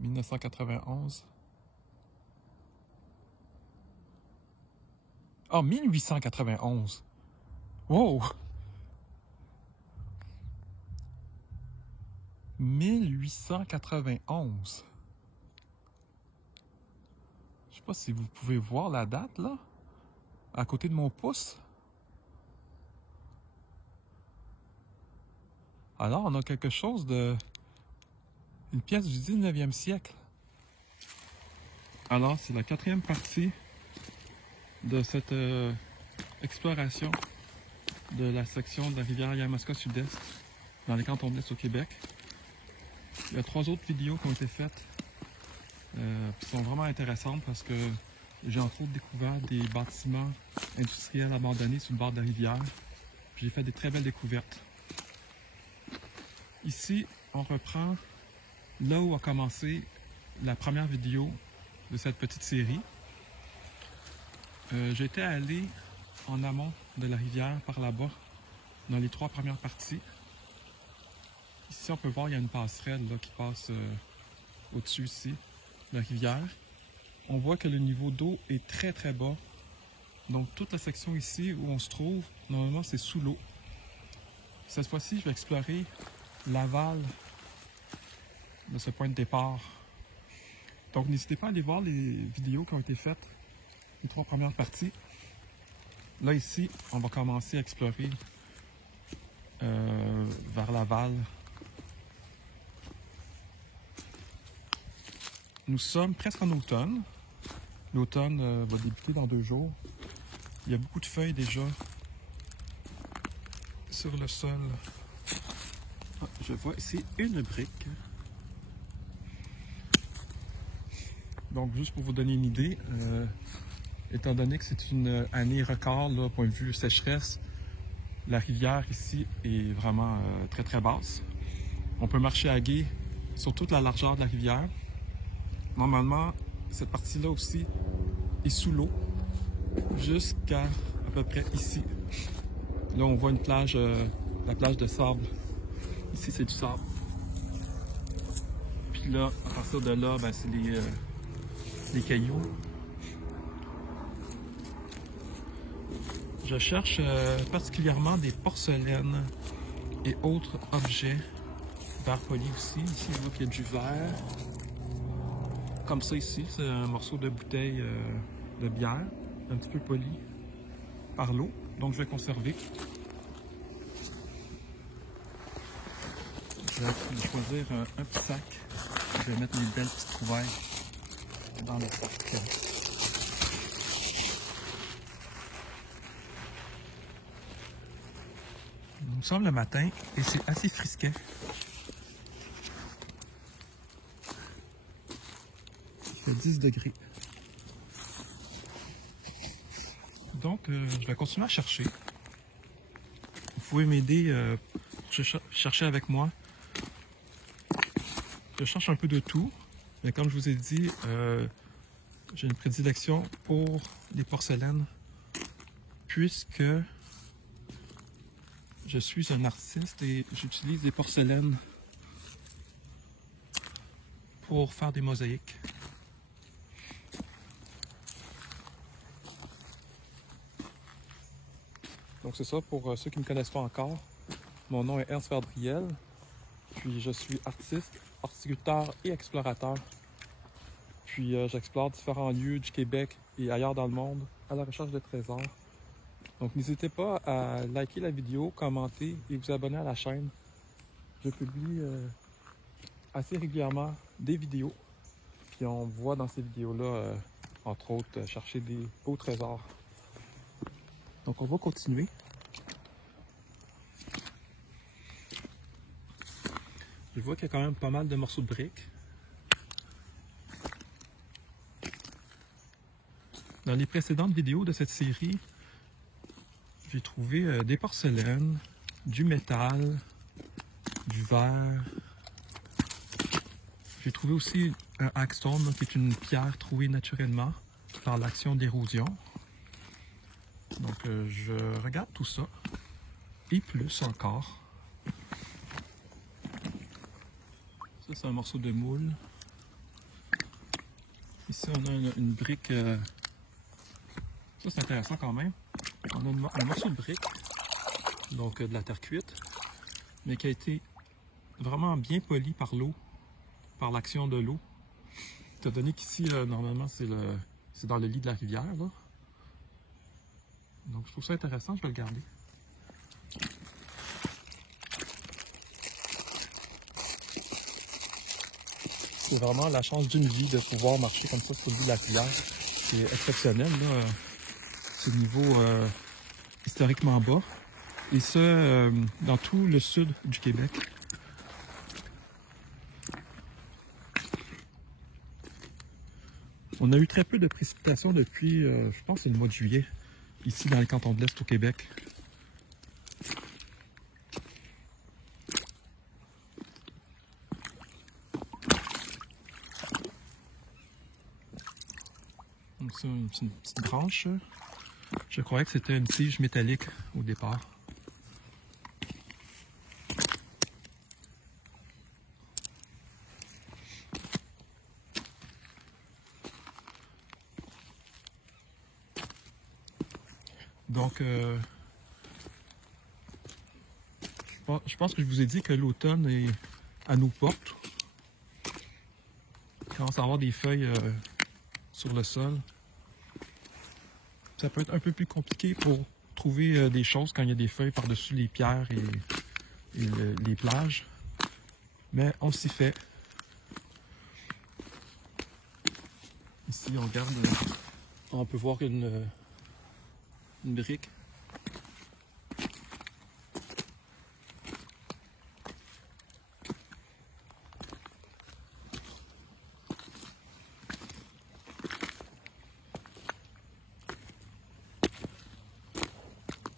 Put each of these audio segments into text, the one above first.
1991. Ah, 1891. Wow! 1891. Je sais pas si vous pouvez voir la date, là, à côté de mon pouce. Alors, on a quelque chose de... une pièce du 19e siècle. Alors, c'est la 4e partie de cette exploration de la section de la rivière Yamaska Sud-Est dans les cantons de l'Est au Québec. Il y a 3 autres vidéos qui ont été faites qui sont vraiment intéressantes parce que j'ai entre autres découvert des bâtiments industriels abandonnés sur le bord de la rivière. J'ai fait des très belles découvertes. Ici, on reprend là où a commencé la première vidéo de cette petite série. J'étais allé en amont de la rivière par là-bas dans les 3 premières parties. Ici, on peut voir, il y a une passerelle là, qui passe au-dessus ici, de la rivière. On voit que le niveau d'eau est très très bas. Donc toute la section ici où on se trouve, normalement c'est sous l'eau. Cette fois-ci, je vais explorer l'aval de ce point de départ. Donc n'hésitez pas à aller voir les vidéos qui ont été faites, les 3 premières parties. Là ici, on va commencer à explorer vers l'aval. Nous sommes presque en automne. L'automne va débuter dans 2 jours. Il y a beaucoup de feuilles déjà sur le sol. Ah, je vois ici une brique. Donc, juste pour vous donner une idée, étant donné que c'est une année record, là, point de vue sécheresse, la rivière ici est vraiment très très basse. On peut marcher à gué sur toute la largeur de la rivière. Normalement, cette partie-là aussi est sous l'eau jusqu'à peu près ici. Là, on voit une plage, la plage de sable. Ici, c'est du sable. Puis là, à partir de là, ben, c'est les cailloux. Je cherche particulièrement des porcelaines et autres objets. Verre poli aussi. Ici, je vois qu'il y a du verre. Comme ça ici, c'est un morceau de bouteille de bière, un petit peu poli par l'eau, donc je vais conserver. Je vais choisir un petit sac. Je vais mettre mes belles petites trouvailles dans le sac. Nous sommes le matin et c'est assez frisquet. Il fait 10 degrés. Donc, je vais continuer à chercher. Vous pouvez m'aider pour chercher avec moi. Je cherche un peu de tout, mais comme je vous ai dit, j'ai une prédilection pour les porcelaines, puisque je suis un artiste et j'utilise des porcelaines pour faire des mosaïques. Donc c'est ça, pour ceux qui ne me connaissent pas encore, mon nom est Ernst Verdriel, puis je suis artiste, horticulteur et explorateur. Puis j'explore différents lieux du Québec et ailleurs dans le monde à la recherche de trésors. Donc n'hésitez pas à liker la vidéo, commenter et vous abonner à la chaîne. Je publie assez régulièrement des vidéos. Puis on voit dans ces vidéos-là, entre autres, chercher des beaux trésors. Donc on va continuer. Je vois qu'il y a quand même pas mal de morceaux de briques. Dans les précédentes vidéos de cette série, j'ai trouvé des porcelaines, du métal, du verre. J'ai trouvé aussi un hagstone, qui est une pierre trouvée naturellement par l'action d'érosion. Donc je regarde tout ça, et plus encore. Ça c'est un morceau de moule. Ici, on a une brique. Ça, c'est intéressant quand même. On a un morceau de brique, donc de la terre cuite, mais qui a été vraiment bien poli par l'eau, par l'action de l'eau. Étant donné qu'ici, normalement, c'est dans le lit de la rivière, là. Donc, je trouve ça intéressant, je vais le garder. C'est vraiment la chance d'une vie de pouvoir marcher comme ça sur le lit de la rivière. C'est exceptionnel, là. C'est niveau historiquement bas. Et ça, dans tout le sud du Québec. On a eu très peu de précipitations depuis, je pense, le mois de juillet, ici dans le canton de l'Est au Québec. Donc ça, une petite branche. Je croyais que c'était une tige métallique au départ. Donc, je pense que je vous ai dit que l'automne est à nos portes. Il commence à avoir des feuilles sur le sol. Ça peut être un peu plus compliqué pour trouver des choses quand il y a des feuilles par-dessus les pierres et les plages. Mais on s'y fait. Ici, on regarde, on peut voir une brique.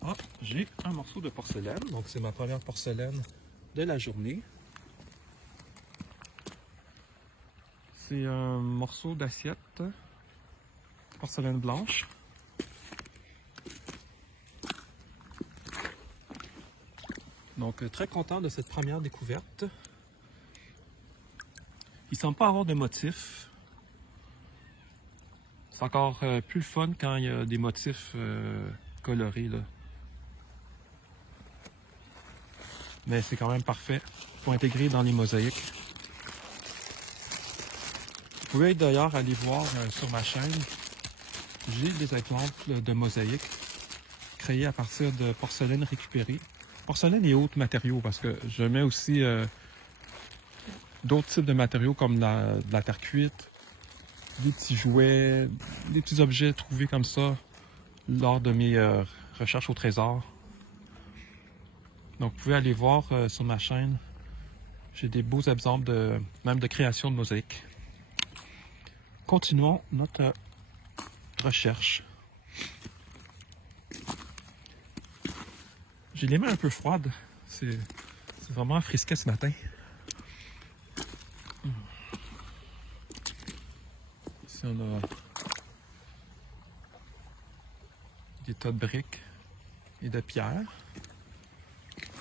Ah, j'ai un morceau de porcelaine, donc c'est ma première porcelaine de la journée. C'est un morceau d'assiette, porcelaine blanche. Donc très content de cette première découverte. Il ne semble pas avoir de motifs. C'est encore plus le fun quand il y a des motifs colorés, là. Mais c'est quand même parfait pour intégrer dans les mosaïques. Vous pouvez d'ailleurs aller voir sur ma chaîne, j'ai des exemples de mosaïques créés à partir de porcelaine récupérée. Porcelaine et autres matériaux, parce que je mets aussi d'autres types de matériaux comme de la terre cuite, des petits jouets, des petits objets trouvés comme ça lors de mes recherches au trésor. Donc vous pouvez aller voir sur ma chaîne, j'ai des beaux exemples même de création de mosaïques. Continuons notre recherche. J'ai les mains un peu froides, c'est vraiment frisquet ce matin. Ici on a des tas de briques et de pierres.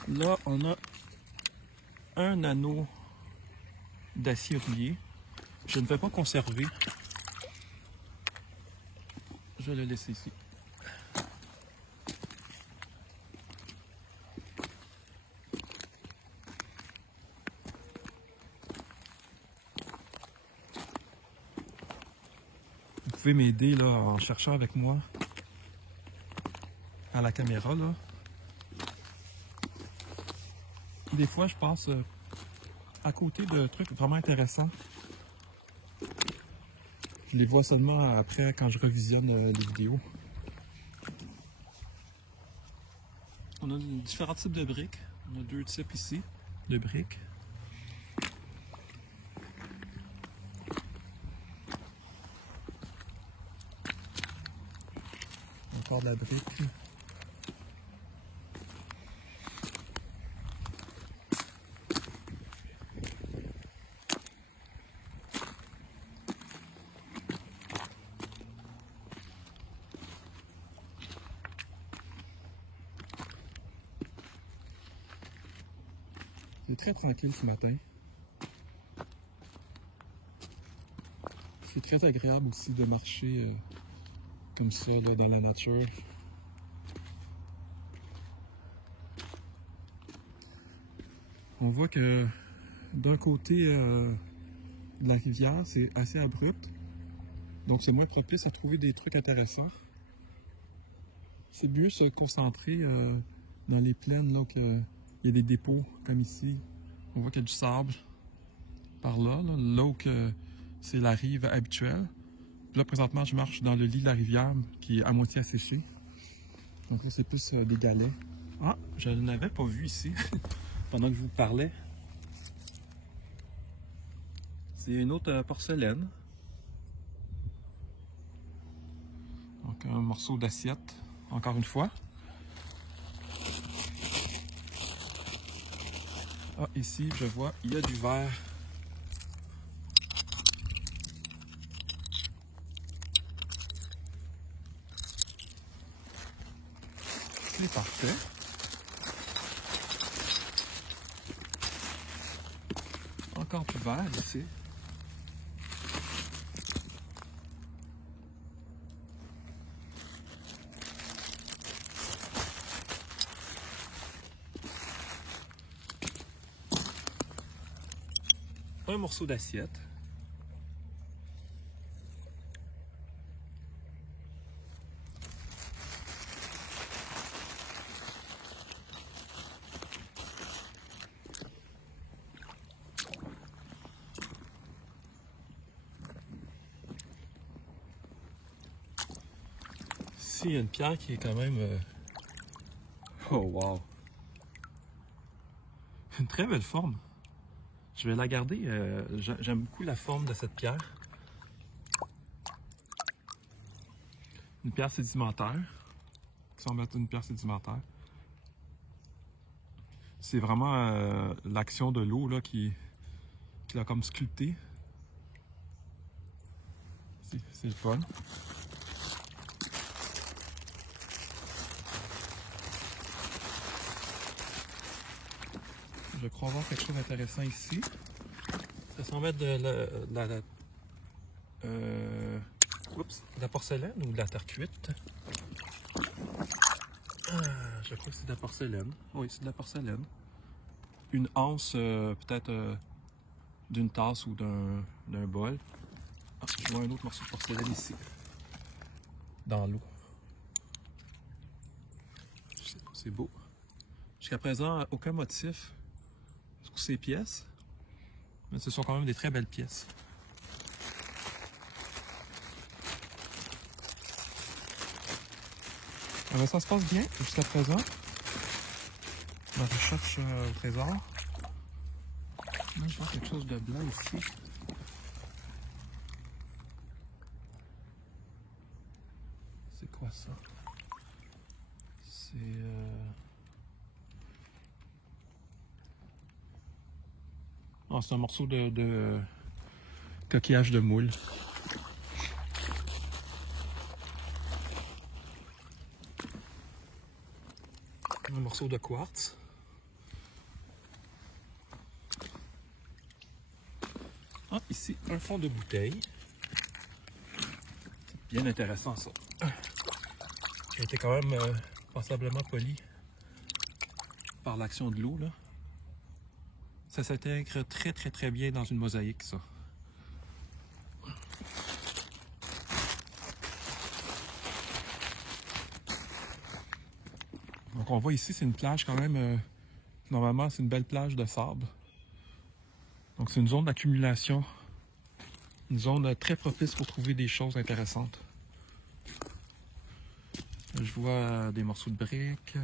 Là on a un anneau d'acier rouillé. Je ne vais pas conserver. Je vais le laisser ici. Vous pouvez m'aider là en cherchant avec moi à la caméra là. Des fois je passe à côté de trucs vraiment intéressants. Je les vois seulement après quand je revisionne les vidéos. On a différents types de briques. On a deux types ici de briques. Encore de la brique. C'est très tranquille ce matin. C'est très agréable aussi de marcher comme ça là, dans la nature. On voit que d'un côté de la rivière, c'est assez abrupt. Donc c'est moins propice à trouver des trucs intéressants. C'est mieux se concentrer dans les plaines là où il y a des dépôts comme ici. On voit qu'il y a du sable par là, là où c'est la rive habituelle. Puis là présentement je marche dans le lit de la rivière qui est à moitié asséché. Donc là c'est plus des galets. Ah, je n'avais pas vu ici pendant que je vous parlais. C'est une autre porcelaine. Donc un morceau d'assiette, encore une fois. Ah, ici, je vois, il y a du verre. C'est parfait. Encore du verre ici. Un morceau d'assiette. Ici, il y a une pierre qui est quand même... Oh, wow! Une très belle forme. Je vais la garder. J'aime beaucoup la forme de cette pierre. Une pierre sédimentaire. Qui semble être une pierre sédimentaire. C'est vraiment l'action de l'eau là qui l'a comme sculpté. C'est le fun. Je crois voir quelque chose d'intéressant ici. Ça semble être de la porcelaine ou de la terre cuite. Ah, je crois que c'est de la porcelaine. Oui, c'est de la porcelaine. Une anse peut-être d'une tasse ou d'un bol. Ah, je vois un autre morceau de porcelaine ici. Dans l'eau. C'est beau. Jusqu'à présent, aucun motif sur ces pièces. Mais ce sont quand même des très belles pièces. Alors, ça se passe bien jusqu'à présent. La recherche au trésor. Là, je vois quelque chose de blanc ici. C'est quoi ça? C'est... Oh, c'est un morceau de coquillage de moule. Un morceau de quartz. Ah, ici, un fond de bouteille. C'est bien intéressant, ça. Il a été quand même passablement poli par l'action de l'eau, là. Ça s'intègre très bien dans une mosaïque, ça. Donc on voit ici, c'est une plage quand même, normalement c'est une belle plage de sable. Donc c'est une zone d'accumulation, une zone très propice pour trouver des choses intéressantes. Je vois des morceaux de briques.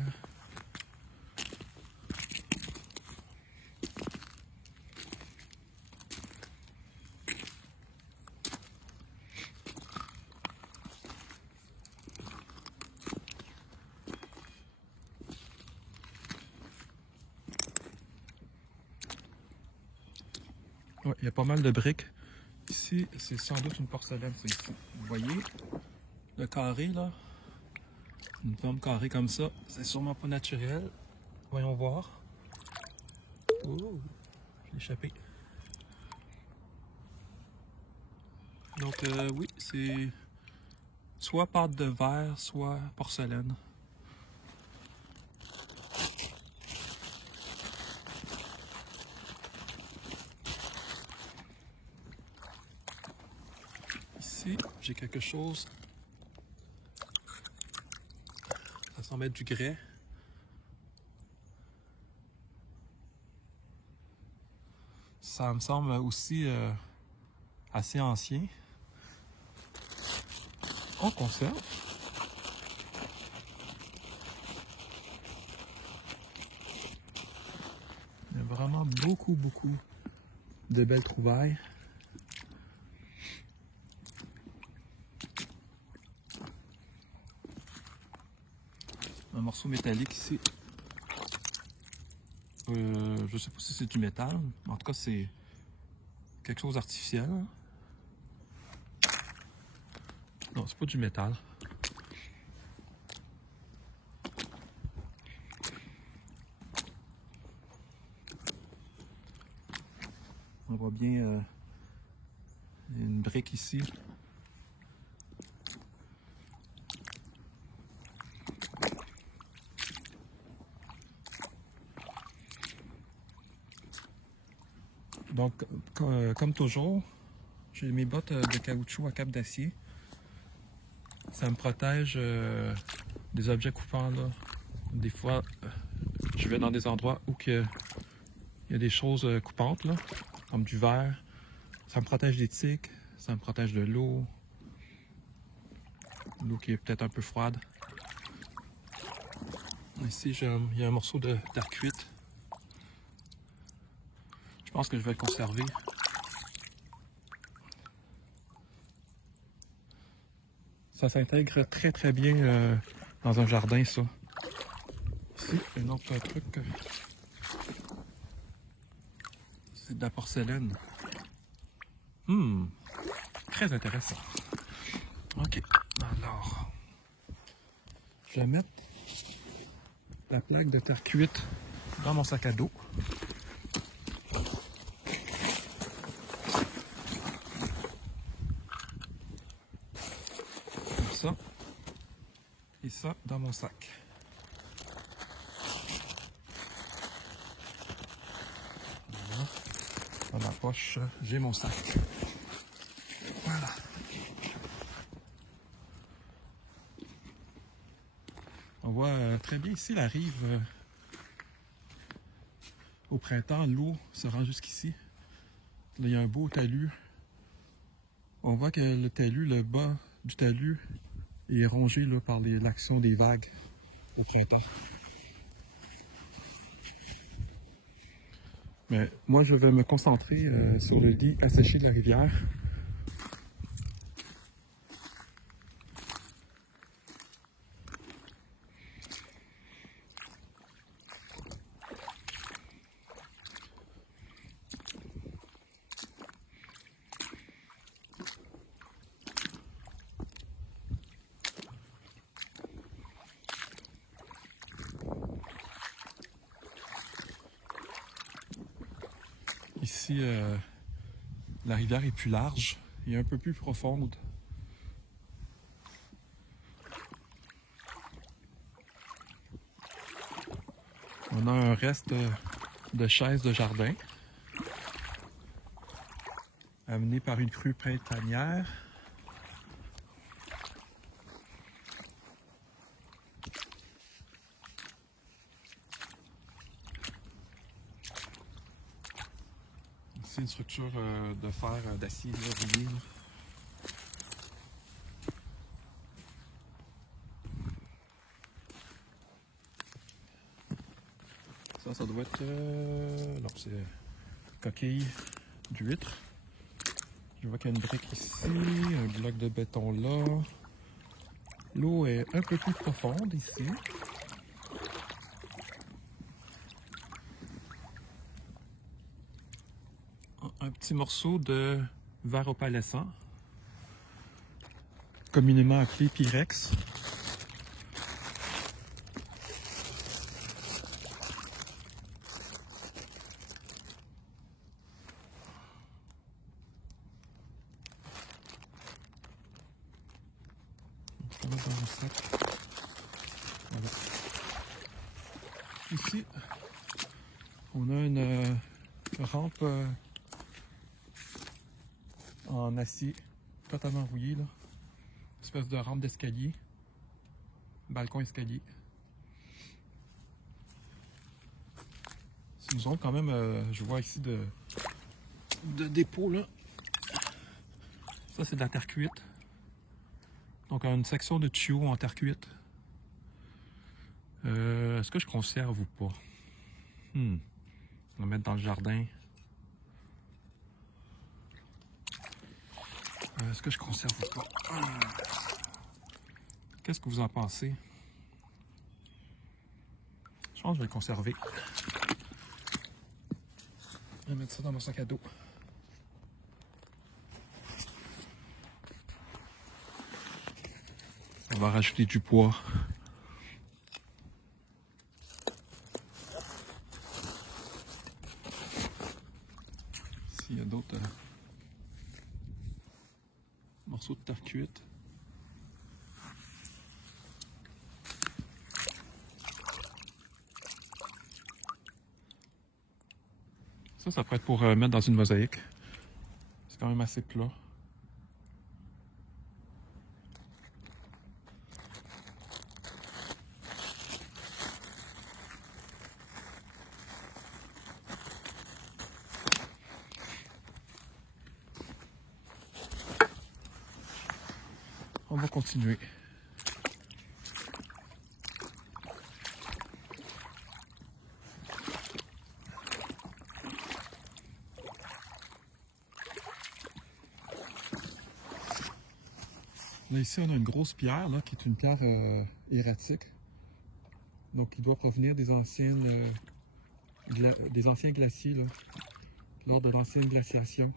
Ouais, il y a pas mal de briques. Ici, c'est sans doute une porcelaine, ça ici. Vous voyez le carré là? Une forme carrée comme ça. C'est sûrement pas naturel. Voyons voir. Oh, j'ai échappé. Donc oui, c'est soit pâte de verre, soit porcelaine. Ici, j'ai quelque chose. Ça semble être du grès. Ça me semble aussi assez ancien. On conserve. Il y a vraiment beaucoup de belles trouvailles. Un morceau métallique ici. Je sais pas si c'est du métal, mais en tout cas c'est quelque chose d'artificiel. Non, c'est pas du métal. On voit bien une brique ici. Donc, comme toujours, j'ai mes bottes de caoutchouc à cape d'acier. Ça me protège des objets coupants, là. Des fois, je vais dans des endroits où il y a des choses coupantes, là, comme du verre. Ça me protège des tiques, ça me protège de l'eau. L'eau qui est peut-être un peu froide. Ici, il y a un morceau de terre cuite. Je pense que je vais le conserver. Ça s'intègre très bien dans un jardin, ça. Ici, un autre truc. C'est de la porcelaine. Très intéressant. Ok, alors, je vais mettre la plaque de terre cuite dans mon sac à dos. Comme ça. Et ça dans mon sac. Voilà. Dans ma poche, j'ai mon sac. Voilà. On voit très bien ici la rive. Au printemps, l'eau se rend jusqu'ici. Là, il y a un beau talus. On voit que le talus, le bas du talus, est rongé là, par l'action des vagues au printemps. Mais moi, je vais me concentrer sur le lit asséché de la rivière. Ici, la rivière est plus large et un peu plus profonde. On a un reste de chaises de jardin amené par une crue printanière. C'est une structure de fer d'acier rouillé. Ça doit être... non, c'est coquille d'huître. Je vois qu'il y a une brique ici, un bloc de béton là. L'eau est un peu plus profonde ici. Un petit morceau de verre opalescent, communément appelé Pyrex. On va dans le sac. Voilà. Ici, on a une rampe en acier, totalement rouillée, là. Une espèce de rampe d'escalier, balcon escalier. C'est une zone quand même, je vois ici de dépôt là. Ça c'est de la terre cuite. Donc on a une section de tuyaux en terre cuite. Est-ce que je conserve ou pas? On va mettre dans le jardin. Est-ce que je conserve ou pas? Qu'est-ce que vous en pensez? Je pense que je vais le conserver. Je vais mettre ça dans mon sac à dos. On va rajouter du poids. S'il y a d'autres morceaux de terre cuite. Ça pourrait être pour mettre dans une mosaïque. C'est quand même assez plat. On va continuer. Là, ici, on a une grosse pierre, là, qui est une pierre erratique. Donc, qui doit provenir des anciens glaciers, là, lors de l'ancienne glaciation,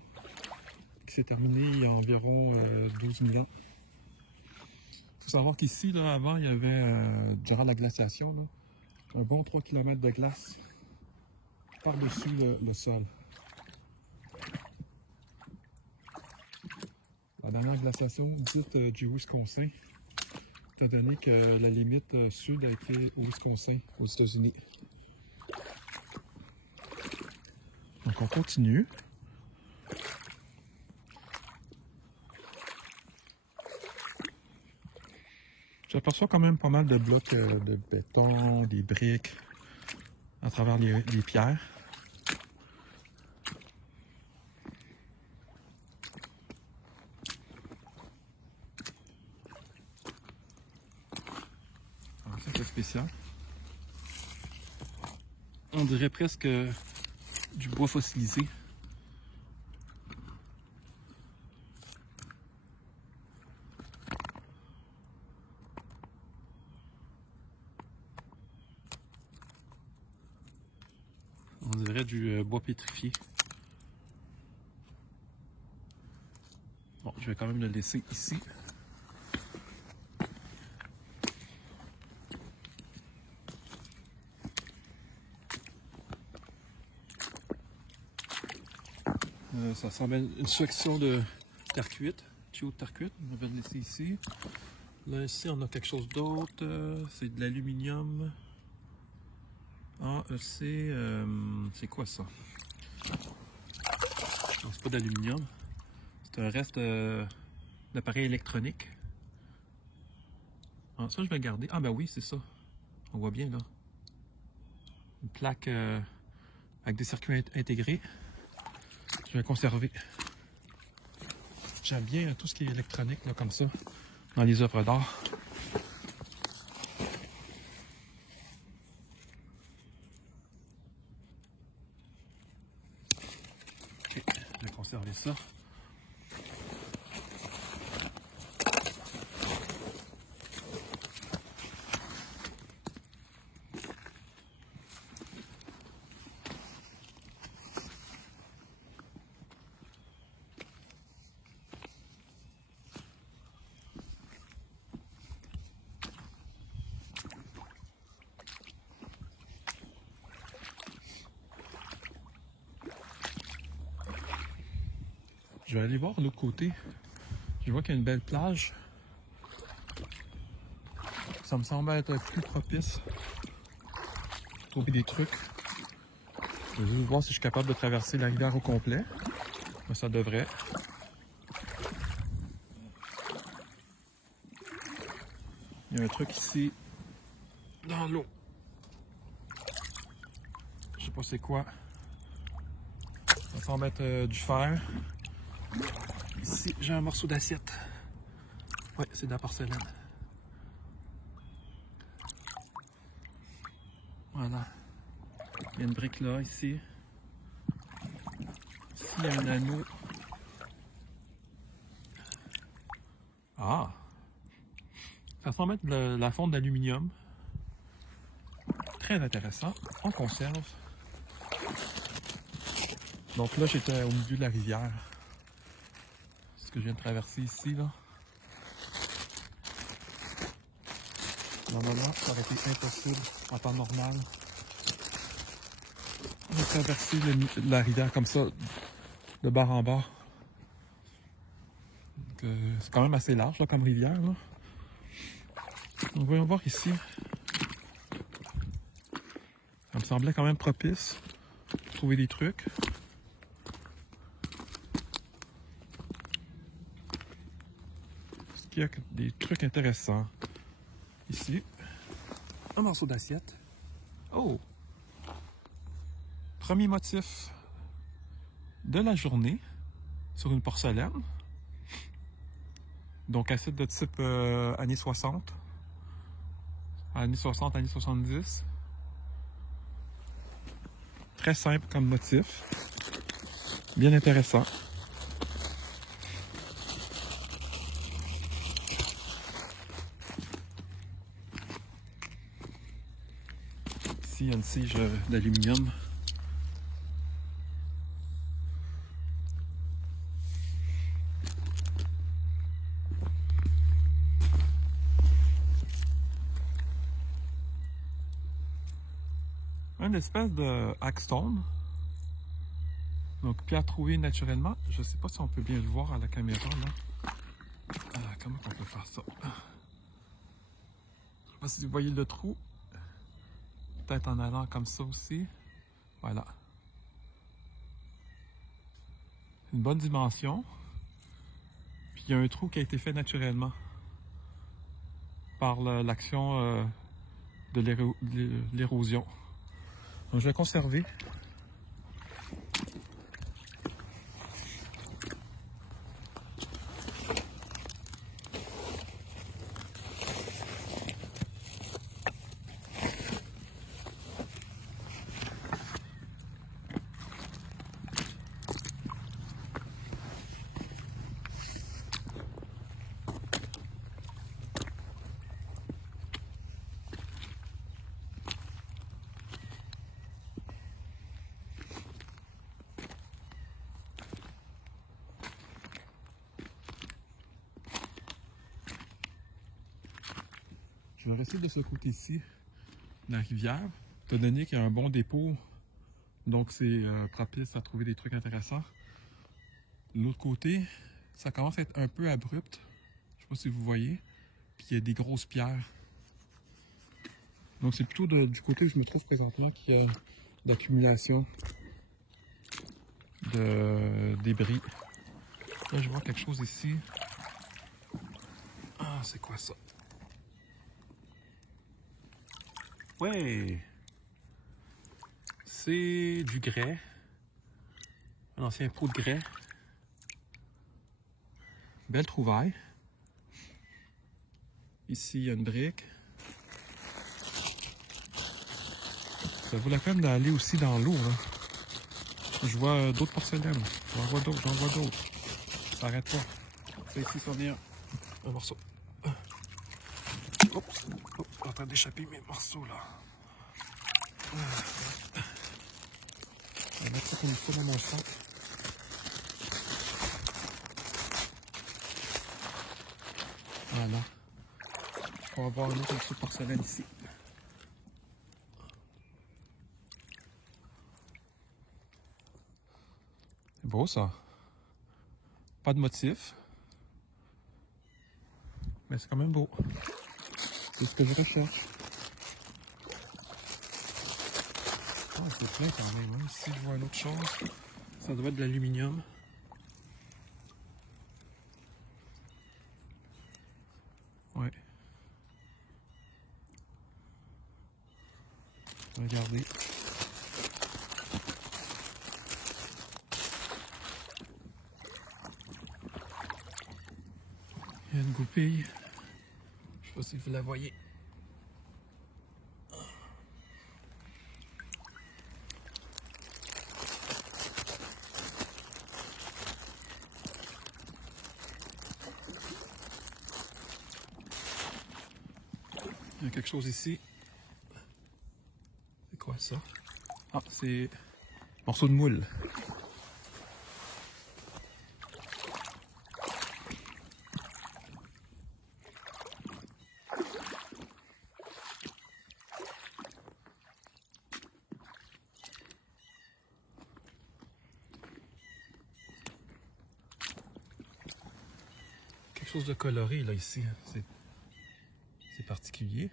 qui s'est terminée il y a environ 12 000 ans. Il faut savoir qu'ici, là, avant, il y avait, durant la glaciation, là, un bon 3 km de glace par-dessus le sol. La dernière glaciation dite du Wisconsin a donné que la limite sud a été au Wisconsin, aux États-Unis. Donc on continue. J'aperçois quand même pas mal de blocs de béton, des briques à travers les pierres. Alors ça c'est spécial. On dirait presque du bois fossilisé. On dirait du bois pétrifié. Bon, je vais quand même le laisser ici. Ça semble une section de terre cuite, tuyau de terre cuite. On va le laisser ici. Là, ici, on a quelque chose d'autre. C'est de l'aluminium. C'est quoi ça? Non, c'est pas d'aluminium. C'est un reste d'appareil électronique. Ah, ça, je vais garder. Ah, ben oui, c'est ça. On voit bien, là. Une plaque avec des circuits intégrés. Je vais conserver. J'aime bien tout ce qui est électronique, là, comme ça, dans les œuvres d'art. Ok, je vais conserver ça. Je vais aller voir l'autre côté. Je vois qu'il y a une belle plage. Ça me semble être plus propice pour trouver des trucs. Je vais juste voir si je suis capable de traverser la rivière au complet. Mais ça devrait. Il y a un truc ici dans l'eau. Je sais pas c'est quoi. Ça semble être du fer. Ici, j'ai un morceau d'assiette. Ouais, c'est de la porcelaine. Voilà. Il y a une brique là, ici. Ici, il y a un anneau. Ah! Ça semble être de la fonte d'aluminium. Très intéressant. On conserve. Donc là, j'étais au milieu de la rivière. Ce que je viens de traverser ici, là. Normalement, ça aurait été impossible en temps normal de traverser la rivière comme ça, de bord en bord. C'est quand même assez large là, comme rivière. Là. Donc voyons voir ici. Ça me semblait quand même propice pour trouver des trucs. Est-ce qu'il y a des trucs intéressants? Ici, un morceau d'assiette. Oh! Premier motif de la journée sur une porcelaine. Donc assiette de type années 60. Années 60, années 70. Très simple comme motif. Bien intéressant. Ici, il y a une tige d'aluminium. Une espèce de hackstone. Donc, pierre trouvée naturellement. Je ne sais pas si on peut bien le voir à la caméra, là. Comment on peut faire ça? Je ne sais pas si vous voyez le trou. Peut-être en allant comme ça aussi. Voilà. Une bonne dimension. Puis il y a un trou qui a été fait naturellement par l'action de l'érosion. Donc je vais conserver. Je vais rester de ce côté-ci, la rivière, étant donné qu'il y a un bon dépôt, donc c'est propice à trouver des trucs intéressants. De l'autre côté, ça commence à être un peu abrupt, je ne sais pas si vous voyez, puis il y a des grosses pierres. Donc c'est plutôt du côté où je me trouve présentement qu'il y a d'accumulation de débris. Là je vois quelque chose ici. Ah, c'est quoi ça? Ouais! C'est du grès. Un ancien pot de grès. Belle trouvaille. Ici, il y a une brique. Ça vaut la peine d'aller aussi dans l'eau. Je vois d'autres porcelaines. J'en vois d'autres. Ça n'arrête pas. Ça ici, ça vient un morceau. Oups, en train d'échapper mes morceaux là. Je vais mettre ça comme il faut dans mon sac. Voilà. On va voir un autre morceau de porcelaine ici. C'est beau ça. Pas de motif. Mais c'est quand même beau. C'est ce que je recherche. Oh, c'est plein quand même. Hein. Ici, je vois une autre chose. Ça doit être de l'aluminium. Ouais. Regardez. Il y a une goupille. Je sais pas si vous la voyez. Il y a quelque chose ici. C'est quoi ça? Ah, c'est un morceau de moule. Quelque chose de coloré là ici. C'est particulier.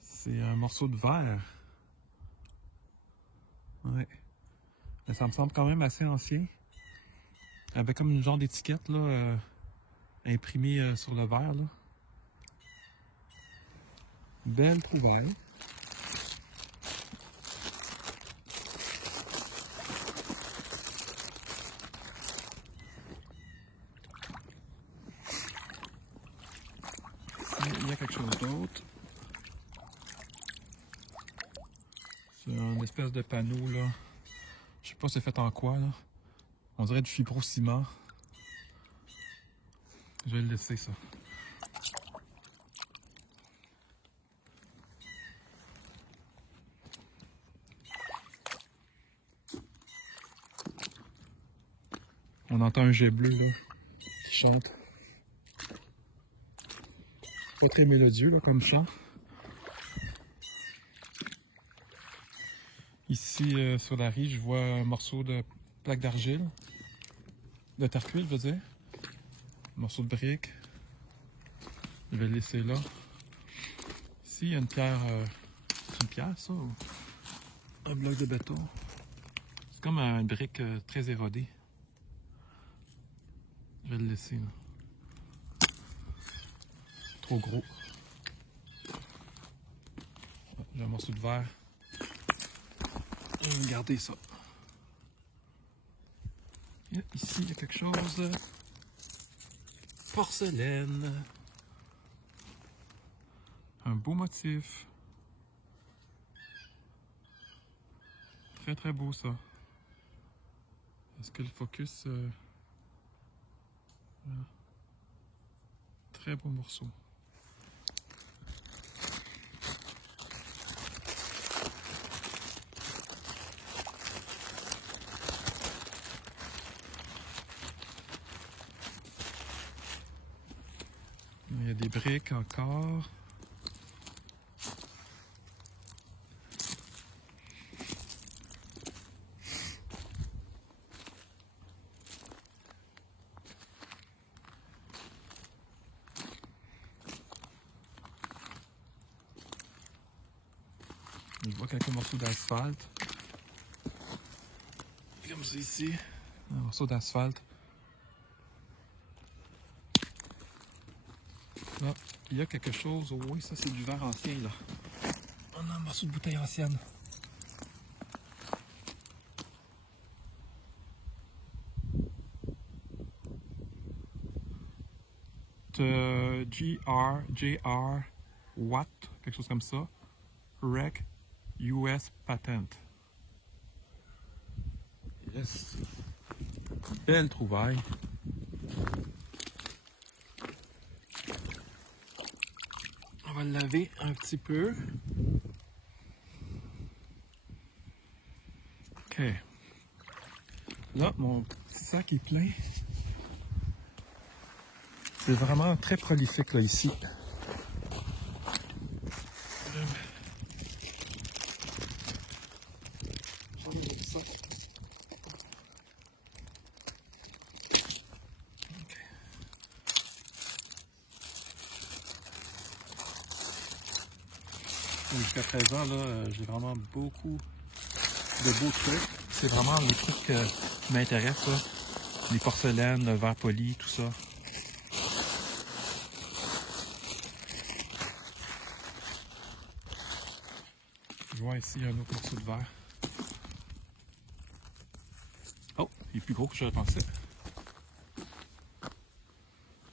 C'est un morceau de verre. Ouais. Mais ça me semble quand même assez ancien. Avec comme une genre d'étiquette là, imprimée sur le verre. Là. Belle trouvaille. Il y a quelque chose d'autre. C'est une espèce de panneau là. Je sais pas c'est fait en quoi là. On dirait du fibrociment. Je vais le laisser ça. On entend un jet bleu là, qui chante. Pas très mélodieux là, comme chant. Ici sur la rive, je vois un morceau de plaque d'argile. De terre cuite, je veux dire. Un morceau de brique. Je vais le laisser là. Ici, il y a une pierre. C'est une pierre ça ou un bloc de béton? C'est comme une brique très érodée. Je vais le laisser là. Trop gros. J'ai un morceau de verre. Je vais garder ça. Et ici, il y a quelque chose. Porcelaine. Un beau motif. Très très beau ça. Est-ce que le focus... Voilà. Très beau morceau. Il y a des briques encore. Je vois quelques morceaux d'asphalte. Comme ça ici. Un morceau d'asphalte. Là, il y a quelque chose. Oh oui, ça c'est du verre ancien là. On a un morceau de bouteille ancienne. De JR Watt, quelque chose comme ça. Rec US Patent. Yes. Belle trouvaille. On va le laver un petit peu. Ok. Là, mon petit sac est plein. C'est vraiment très prolifique là ici. Ok. Jusqu'à présent, là, j'ai vraiment beaucoup de beaux trucs. C'est vraiment les trucs qui m'intéressent, là. Les porcelaines, le verre poli, tout ça. Je vois ici un autre morceau de verre. Oh, il est plus gros que je le pensais.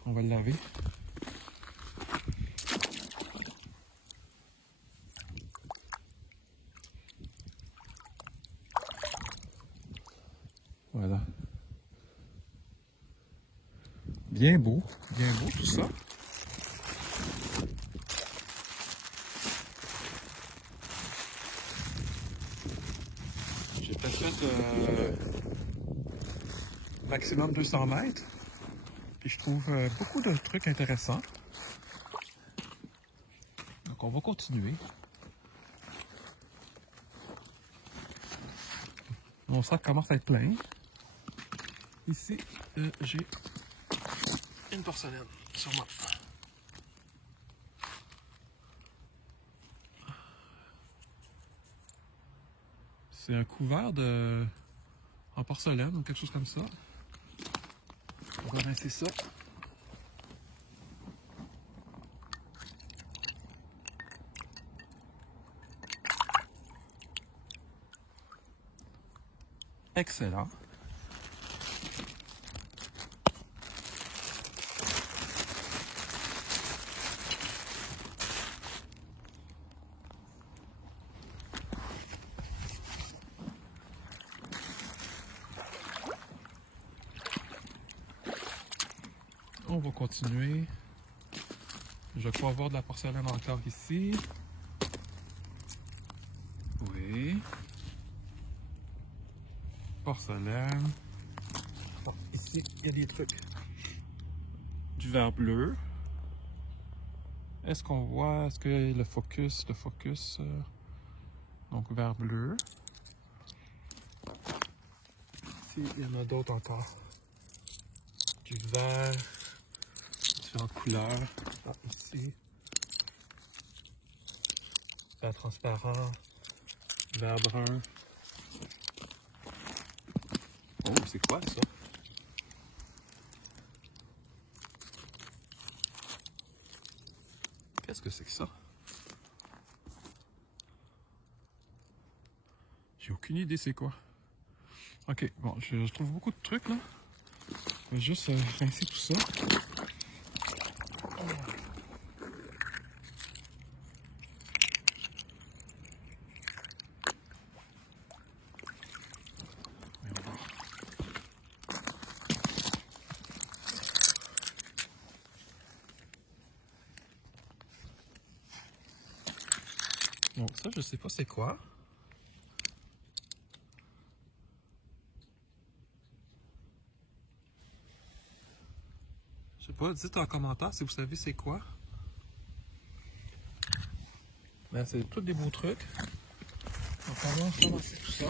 On va le laver. Voilà. Bien beau tout ça. J'ai peut-être fait maximum 200 mètres. Puis je trouve beaucoup de trucs intéressants. Donc on va continuer. Mon sac commence à être plein. Ici, j'ai une porcelaine, sûrement. C'est un couvert en porcelaine ou quelque chose comme ça. On va rincer ça. Excellent. On va continuer. Je crois avoir de la porcelaine encore ici. Oui. Porcelaine. Bon, ici, il y a des trucs. Du verre bleu. Est-ce qu'on voit, est-ce que le focus, donc verre bleu. Ici, il y en a d'autres encore. Du vert, différentes couleurs. Ah, ici. Vert transparent, vert brun. Oh, c'est quoi ça? Qu'est-ce que c'est que ça? J'ai aucune idée c'est quoi. Ok, bon, je trouve beaucoup de trucs là. Je vais juste rincer tout ça. Bon, ça je sais pas c'est quoi. Je sais pas, dites en commentaire si vous savez c'est quoi. Ben, c'est tous des beaux trucs. Donc on va ramasser tout ça.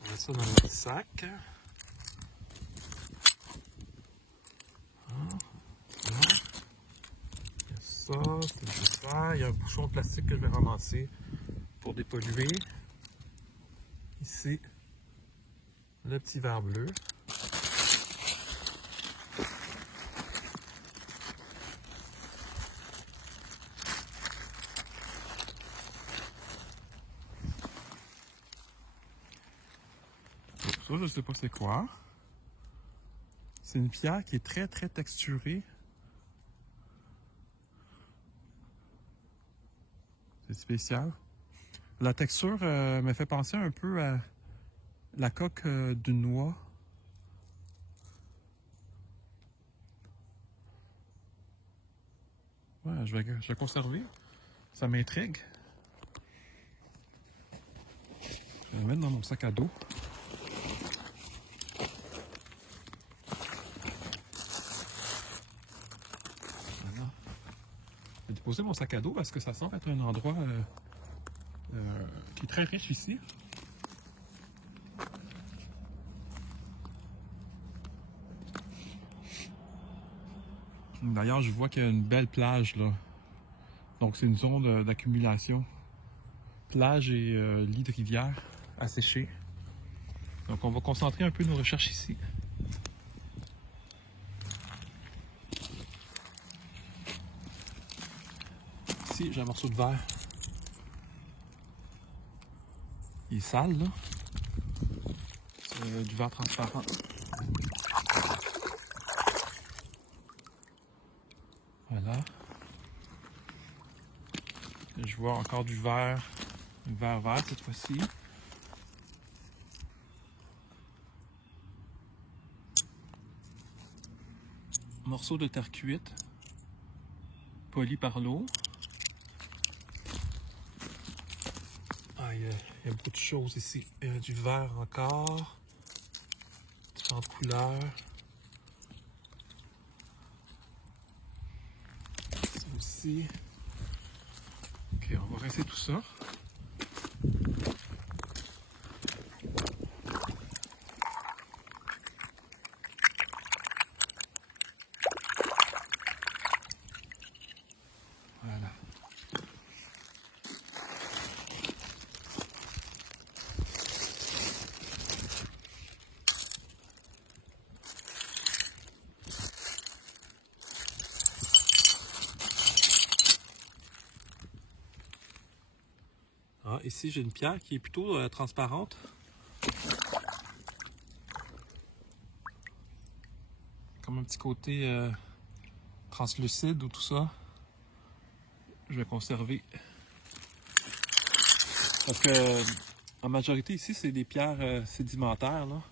On met ça dans notre sac. Ça, c'est le verre. Il y a un bouchon de plastique que je vais ramasser pour dépolluer. Ici, le petit verre bleu. Ça, je sais pas c'est quoi. C'est une pierre qui est très très texturée. C'est spécial. La texture me fait penser un peu à la coque d'une noix. Ouais, je vais conserver. Ça m'intrigue. Je vais la mettre dans mon sac à dos. Voilà. Je vais déposer mon sac à dos parce que ça semble être un endroit qui est très riche ici. D'ailleurs, je vois qu'il y a une belle plage là. Donc c'est une zone d'accumulation. Plage et lit de rivière asséchés. Donc on va concentrer un peu nos recherches ici. Ici, j'ai un morceau de verre. Il est sale là. C'est du verre transparent. Voilà. Je vois encore du verre vert cette fois-ci. Morceau de terre cuite, poli par l'eau. Ah, il y a beaucoup de choses ici. Il y a du vert encore, différentes couleurs. Ça aussi. Ok, on va rincer tout ça. Voilà. Ah, ici, j'ai une pierre qui est plutôt transparente. Comme un petit côté translucide ou tout ça. Je vais conserver. Parce que en majorité ici, c'est des pierres sédimentaires, là.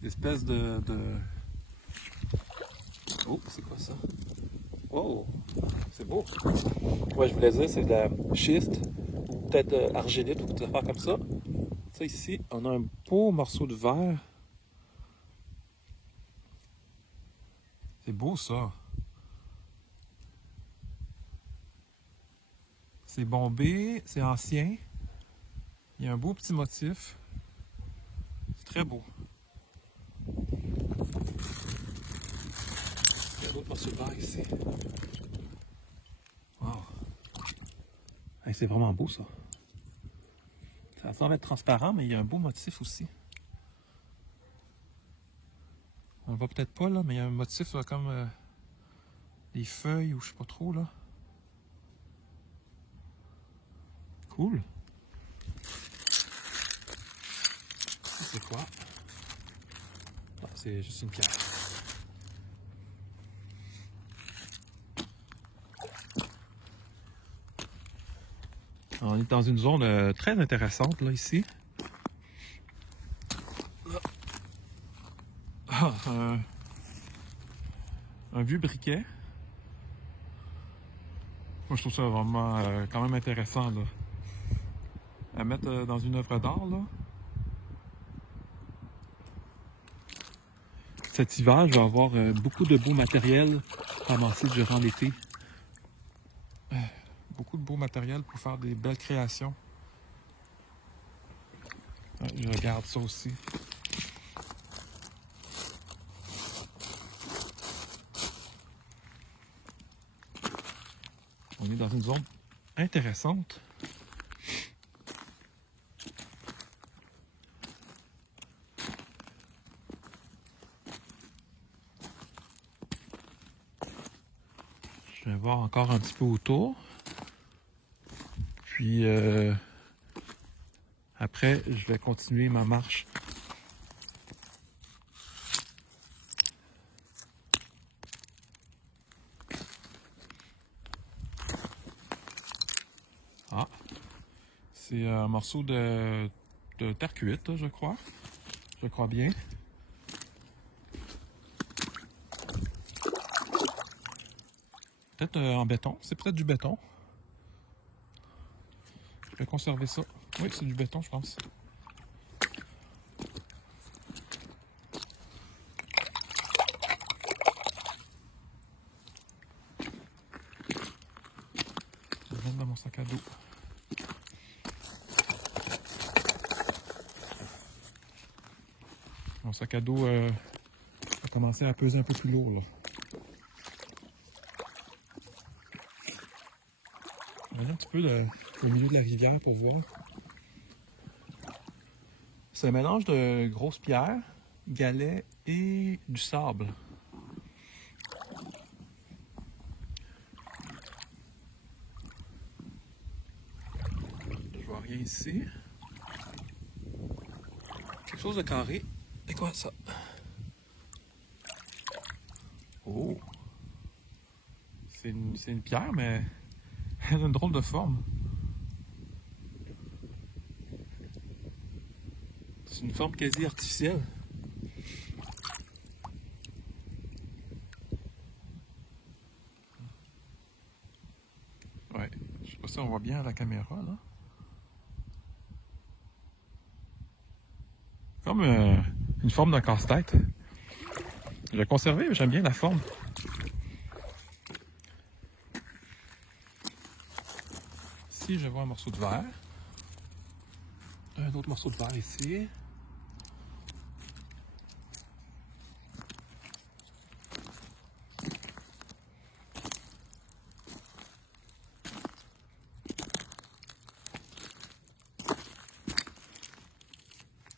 Des espèces de... Oh, c'est quoi ça? Oh, c'est beau. Ouais, je voulais dire, c'est de la schiste, ou peut-être argélite, ou des affaires comme ça. Ça ici, on a un beau morceau de verre. C'est beau ça. C'est bombé, c'est ancien. Il y a un beau petit motif. C'est très beau. Il y a d'autres morceaux de verre ici. Wow. Hey, c'est vraiment beau ça. Ça semble être transparent, mais il y a un beau motif aussi. On le voit peut-être pas là, mais il y a un motif là, comme des feuilles ou je sais pas trop là. Cool. Ça c'est quoi? Non, c'est juste une pierre. On est dans une zone très intéressante là ici. Ah, un vieux briquet. Moi je trouve ça vraiment quand même intéressant là. À mettre dans une œuvre d'art là. Cet hiver, je vais avoir beaucoup de beaux matériels ramassés durant l'été. Beaucoup de beaux matériels pour faire des belles créations. Je regarde ça aussi. On est dans une zone intéressante. Je vais voir encore un petit peu autour. Puis après, je vais continuer ma marche. Ah, c'est un morceau de terre cuite, là, je crois. Je crois bien. Peut-être en béton. C'est peut-être du béton. Je vais conserver ça. Oui, c'est du béton, je pense. Je vais mettre dans mon sac à dos. Mon sac à dos a commencé à peser un peu plus lourd, là. un petit peu le milieu de la rivière pour voir. C'est un mélange de grosses pierres, galets et du sable. Je vois rien ici. Quelque chose de carré. C'est quoi ça? Oh! C'est une pierre, mais elle a une drôle de forme. C'est une forme quasi artificielle. Ouais, je sais pas si on voit bien à la caméra là. Comme une forme d'un casse-tête. Je l'ai conservé, mais j'aime bien la forme. Ici, je vois un morceau de verre. Un autre morceau de verre ici.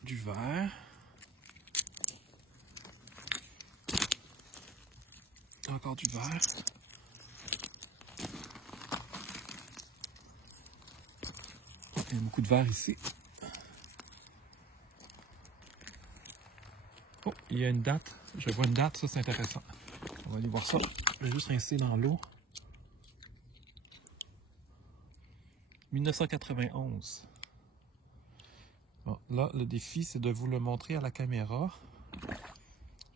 Du verre. Encore du verre. Il y a beaucoup de verre ici. Oh, il y a une date. Je vois une date, ça c'est intéressant. On va aller voir ça. Je vais juste rincer dans l'eau. 1991. Bon, là, le défi, c'est de vous le montrer à la caméra.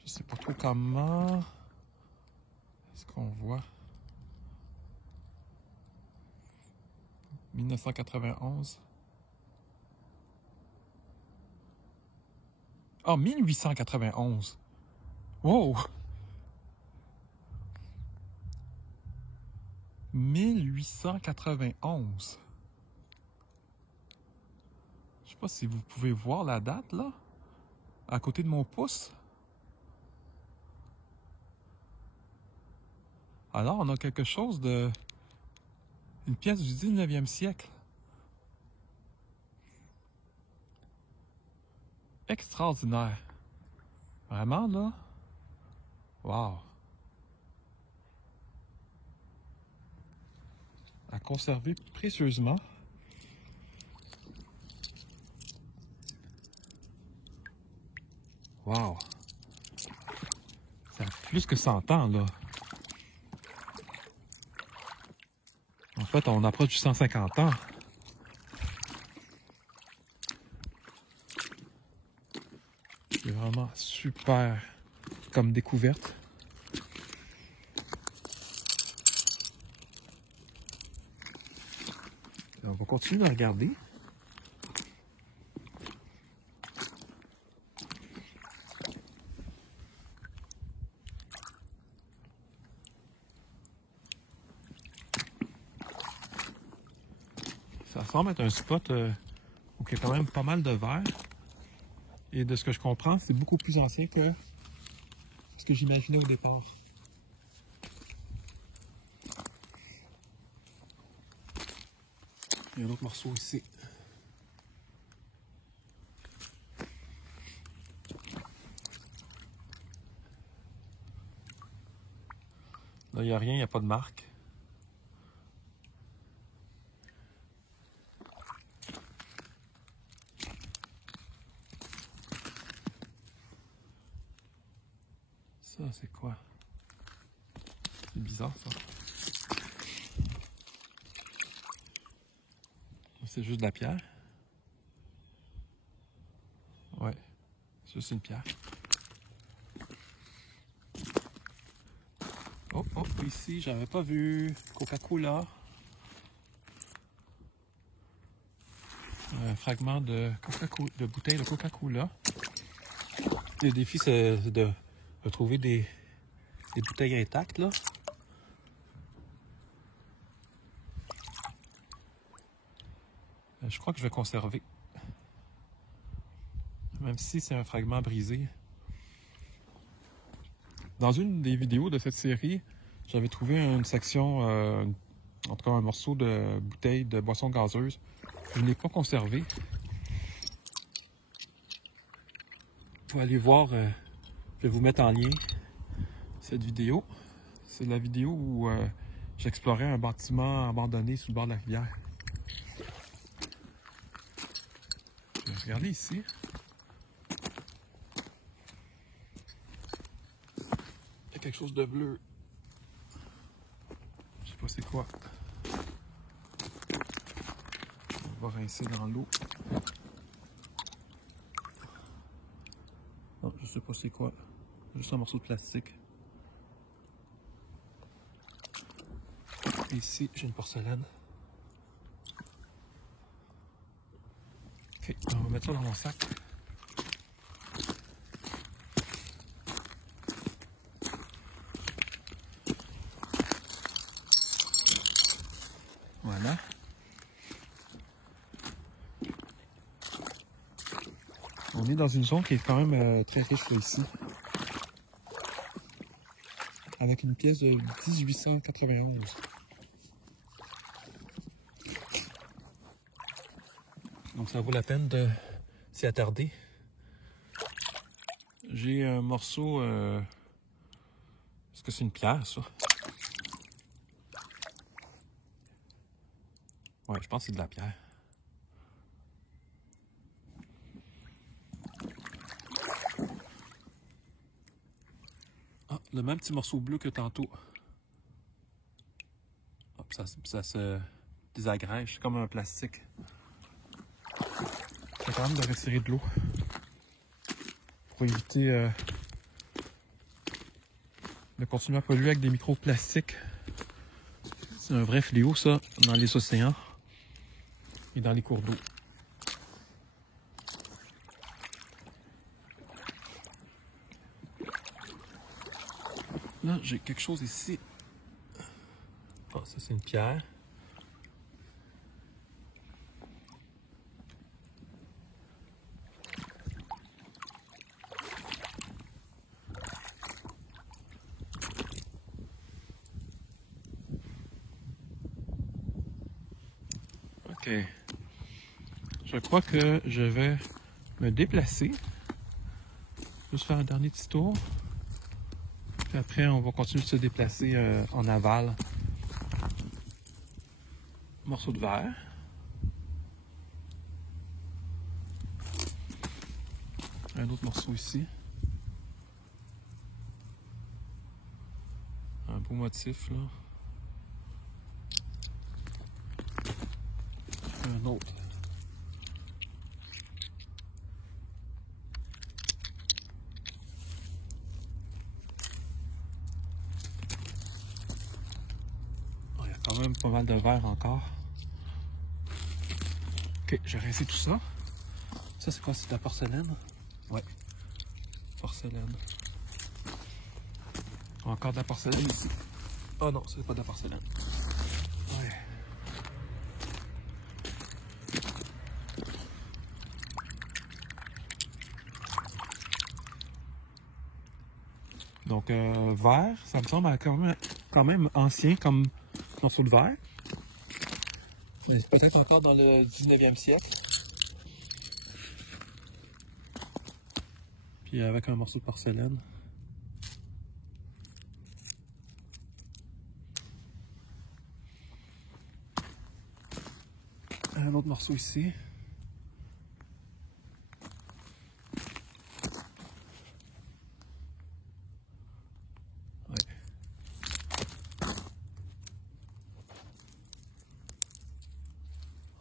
Je sais pas trop comment. Est-ce qu'on voit? 1991. Ah, 1891. Wow! 1891. Je sais pas si vous pouvez voir la date, là, à côté de mon pouce. Alors, on a quelque chose de... une pièce du 19e siècle. Extraordinaire. Vraiment, là? Wow! À conserver précieusement. Wow! Ça a plus que 100 ans, là. En fait, on approche du 150 ans. C'est vraiment super comme découverte. Et on va continuer à regarder. Ça semble être un spot où il y a quand même pas mal de verre. Et de ce que je comprends, c'est beaucoup plus ancien que ce que j'imaginais au départ. Il y a un autre morceau ici. Là, il n'y a rien, il n'y a pas de marque. Ça, c'est quoi? C'est bizarre, ça. C'est juste de la pierre. Ouais, c'est juste une pierre. Oh, oh, ici, j'avais pas vu. Coca-Cola. Un fragment de bouteille de Coca-Cola. Le défi, c'est de trouver des bouteilles intactes, là. Je crois que je vais conserver. Même si c'est un fragment brisé. Dans une des vidéos de cette série, j'avais trouvé une section, En tout cas, un morceau de bouteille de boisson gazeuse. Je ne l'ai pas conservé. Vous allez voir, je vais vous mettre en lien cette vidéo. C'est la vidéo où j'explorais un bâtiment abandonné sous le bord de la rivière. Regardez ici. Il y a quelque chose de bleu. Je sais pas c'est quoi. On va rincer dans l'eau. Non, je sais pas c'est quoi. Juste un morceau de plastique. Et ici, j'ai une porcelaine. Ok, on va mettre ça dans mon sac. Voilà. On est dans une zone qui est quand même très riche là, ici. Avec une pièce de 1891. Donc ça vaut la peine de s'y attarder. J'ai un morceau... Est-ce que c'est une pierre, ça? Ouais, je pense que c'est de la pierre. Ah, le même petit morceau bleu que tantôt. Hop, ça se désagrège, c'est comme un plastique. C'est quand même de retirer de l'eau. Pour éviter de continuer à polluer avec des microplastiques. C'est un vrai fléau, ça, dans les océans et dans les cours d'eau. Là, j'ai quelque chose ici. Ah, ça, c'est une pierre. Ok. Je crois que je vais me déplacer. Juste faire un dernier petit tour. Puis après, on va continuer de se déplacer en aval. Morceau de verre. Un autre morceau ici. Un beau motif là. Un autre. Oh, il y a quand même pas mal de verre encore. Ok, j'ai rincé tout ça. Ça c'est quoi? C'est de la porcelaine? Ouais. Porcelaine. Encore de la porcelaine ici. Oh non, c'est pas de la porcelaine. Ouais. Donc, verre, ça me semble quand même ancien comme morceau de verre. Peut-être encore dans le 19e siècle. Puis avec un morceau de porcelaine. Un autre morceau ici.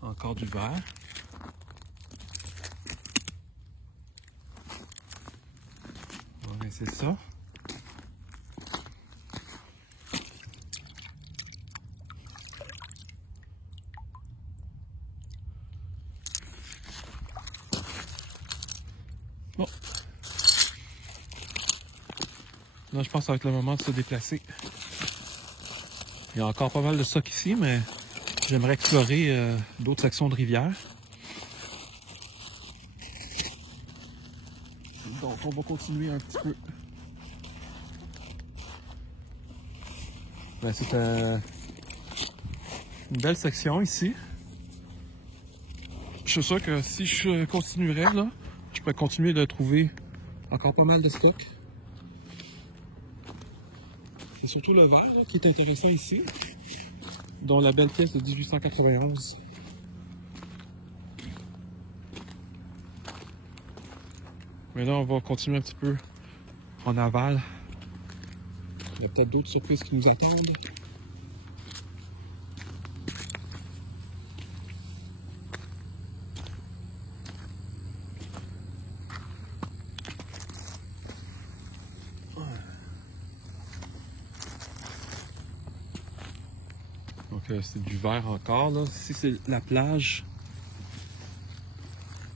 Encore du verre. On va rincer ça. Bon. Là, je pense que ça va être le moment de se déplacer. Il y a encore pas mal de stock ici, mais j'aimerais explorer d'autres sections de rivière. Donc, on va continuer un petit peu. Ben, Une belle section ici. Je suis sûr que si je continuerais, là, je pourrais continuer de trouver encore pas mal de stocks. C'est surtout le verre là, qui est intéressant ici, dont la belle pièce de 1891. Mais là, on va continuer un petit peu en aval. Il y a peut-être d'autres surprises qui nous attendent. Donc c'est du verre encore là. Ici c'est la plage.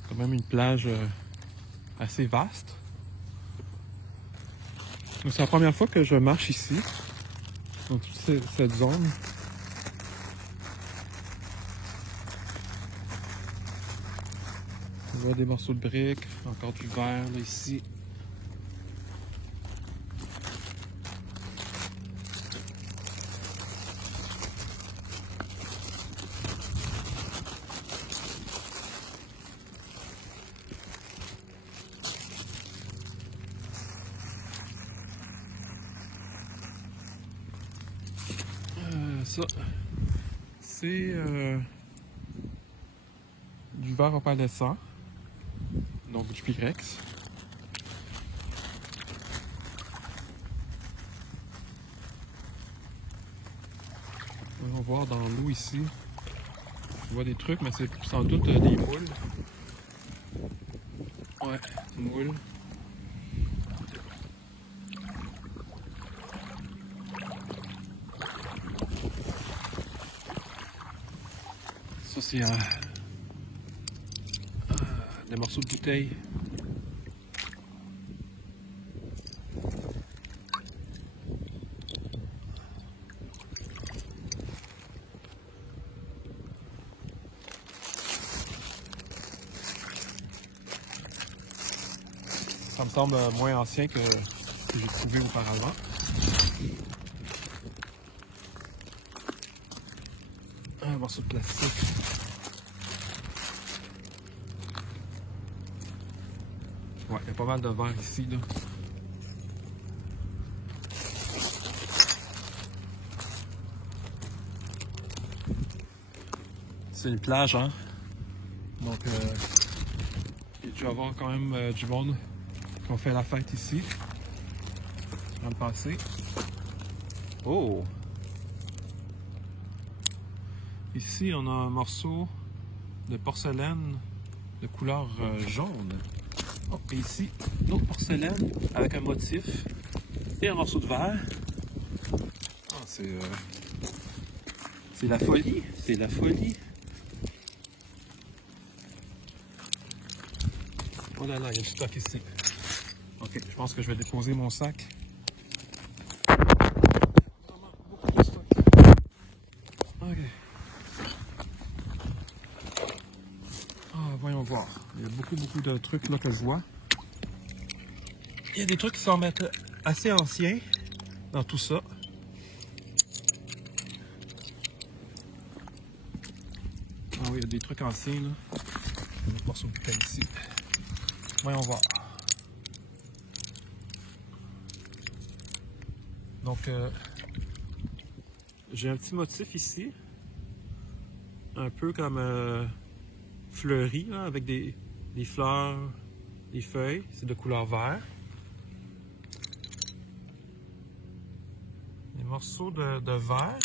Quand même une plage assez vaste. C'est la première fois que je marche ici. Dans toute cette zone. On voit des morceaux de briques, encore du verre là ici. Ça, c'est du verre opalescent, donc du Pyrex. On va voir dans l'eau ici. On voit des trucs, mais c'est sans doute des moules. Ouais, moules. Ça, c'est des morceaux de bouteille. Ça me semble moins ancien que j'ai trouvé auparavant. Un morceau de plastique. Ouais, il y a pas mal de verre ici, là. C'est une plage, hein? Donc, il doit y avoir quand même du monde qui ont fait la fête ici. Dans le passé. Oh! Ici, on a un morceau de porcelaine de couleur jaune. Oh, et ici, une autre porcelaine avec un motif et un morceau de verre. Oh, c'est la folie, c'est la folie. Oh là là, il y a du stock ici. Ok, je pense que je vais déposer mon sac. Vraiment beaucoup de stock. Ok. Voyons voir. Il y a beaucoup de trucs là que je vois. Il y a des trucs qui semblent être assez anciens dans tout ça. Ah oui, il y a des trucs anciens là. On va voir sur le bouteille ici. Voyons voir. Donc, j'ai un petit motif ici. Un peu comme fleuri, là, avec des fleurs, des feuilles. C'est de couleur vert. Des morceaux de verre.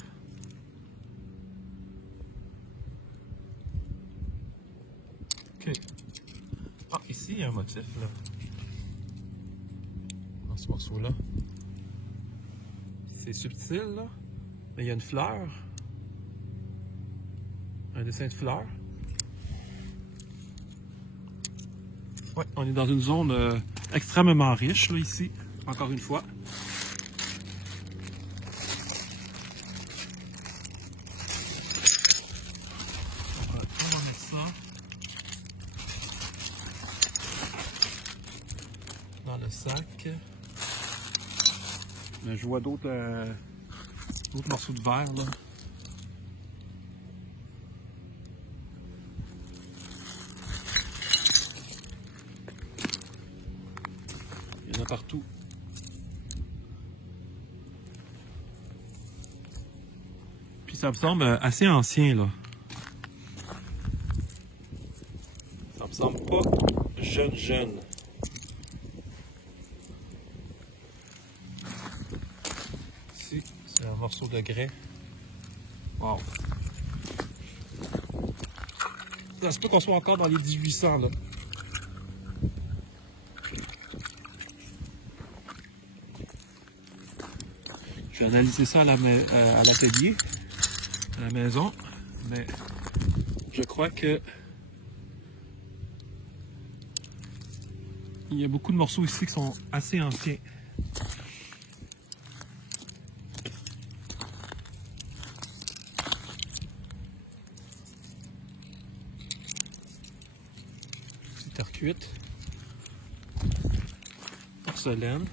Ok. Ah, ici, il y a un motif, là. Dans ce morceau-là. C'est subtil, là. Mais il y a une fleur. Un dessin de fleur. Ouais, on est dans une zone extrêmement riche, là, ici. Encore une fois. On va mettre ça dans le sac. Mais je vois d'autres morceaux de verre, là. partout. Puis ça me semble assez ancien là. Ça me semble pas jeune. Ici, c'est un morceau de grès. Wow. Ça se peut qu'on soit encore dans les 1800 là. Je vais analyser ça à l'atelier, à la maison, mais je crois que il y a beaucoup de morceaux ici qui sont assez anciens. C'est terre cuite, porcelaine.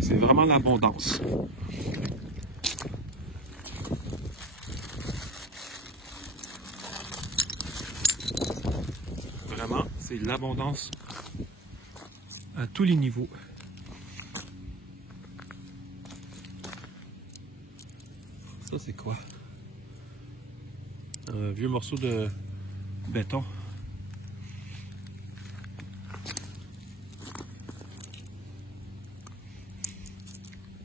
C'est vraiment l'abondance. Vraiment, c'est l'abondance à tous les niveaux. Ça, c'est quoi? Un vieux morceau de béton.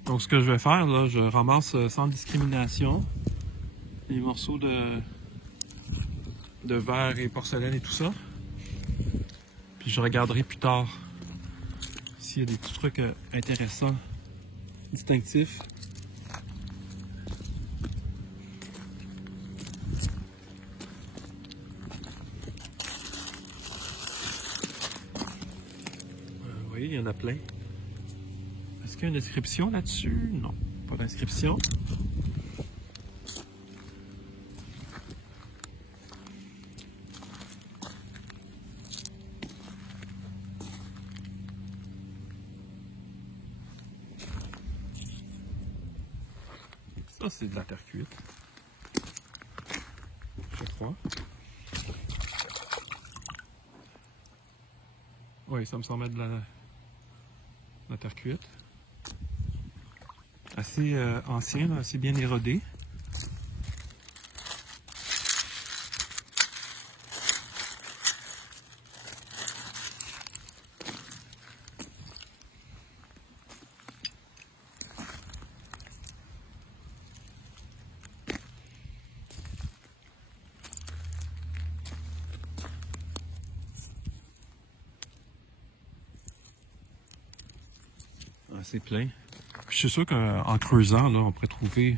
Donc ce que je vais faire, là, je ramasse sans discrimination les morceaux de verre et porcelaine et tout ça. Puis je regarderai plus tard s'il y a des petits trucs intéressants, distinctifs. Oui, il y en a plein. Est-ce qu'il y a une inscription là-dessus? Non, pas d'inscription. Ça, c'est de la terre cuite, je crois. Oui, ça me semble être de la terre cuite. Assez ancien, là, assez bien érodé. Assez plein. Je suis sûr qu'en creusant, là, on pourrait trouver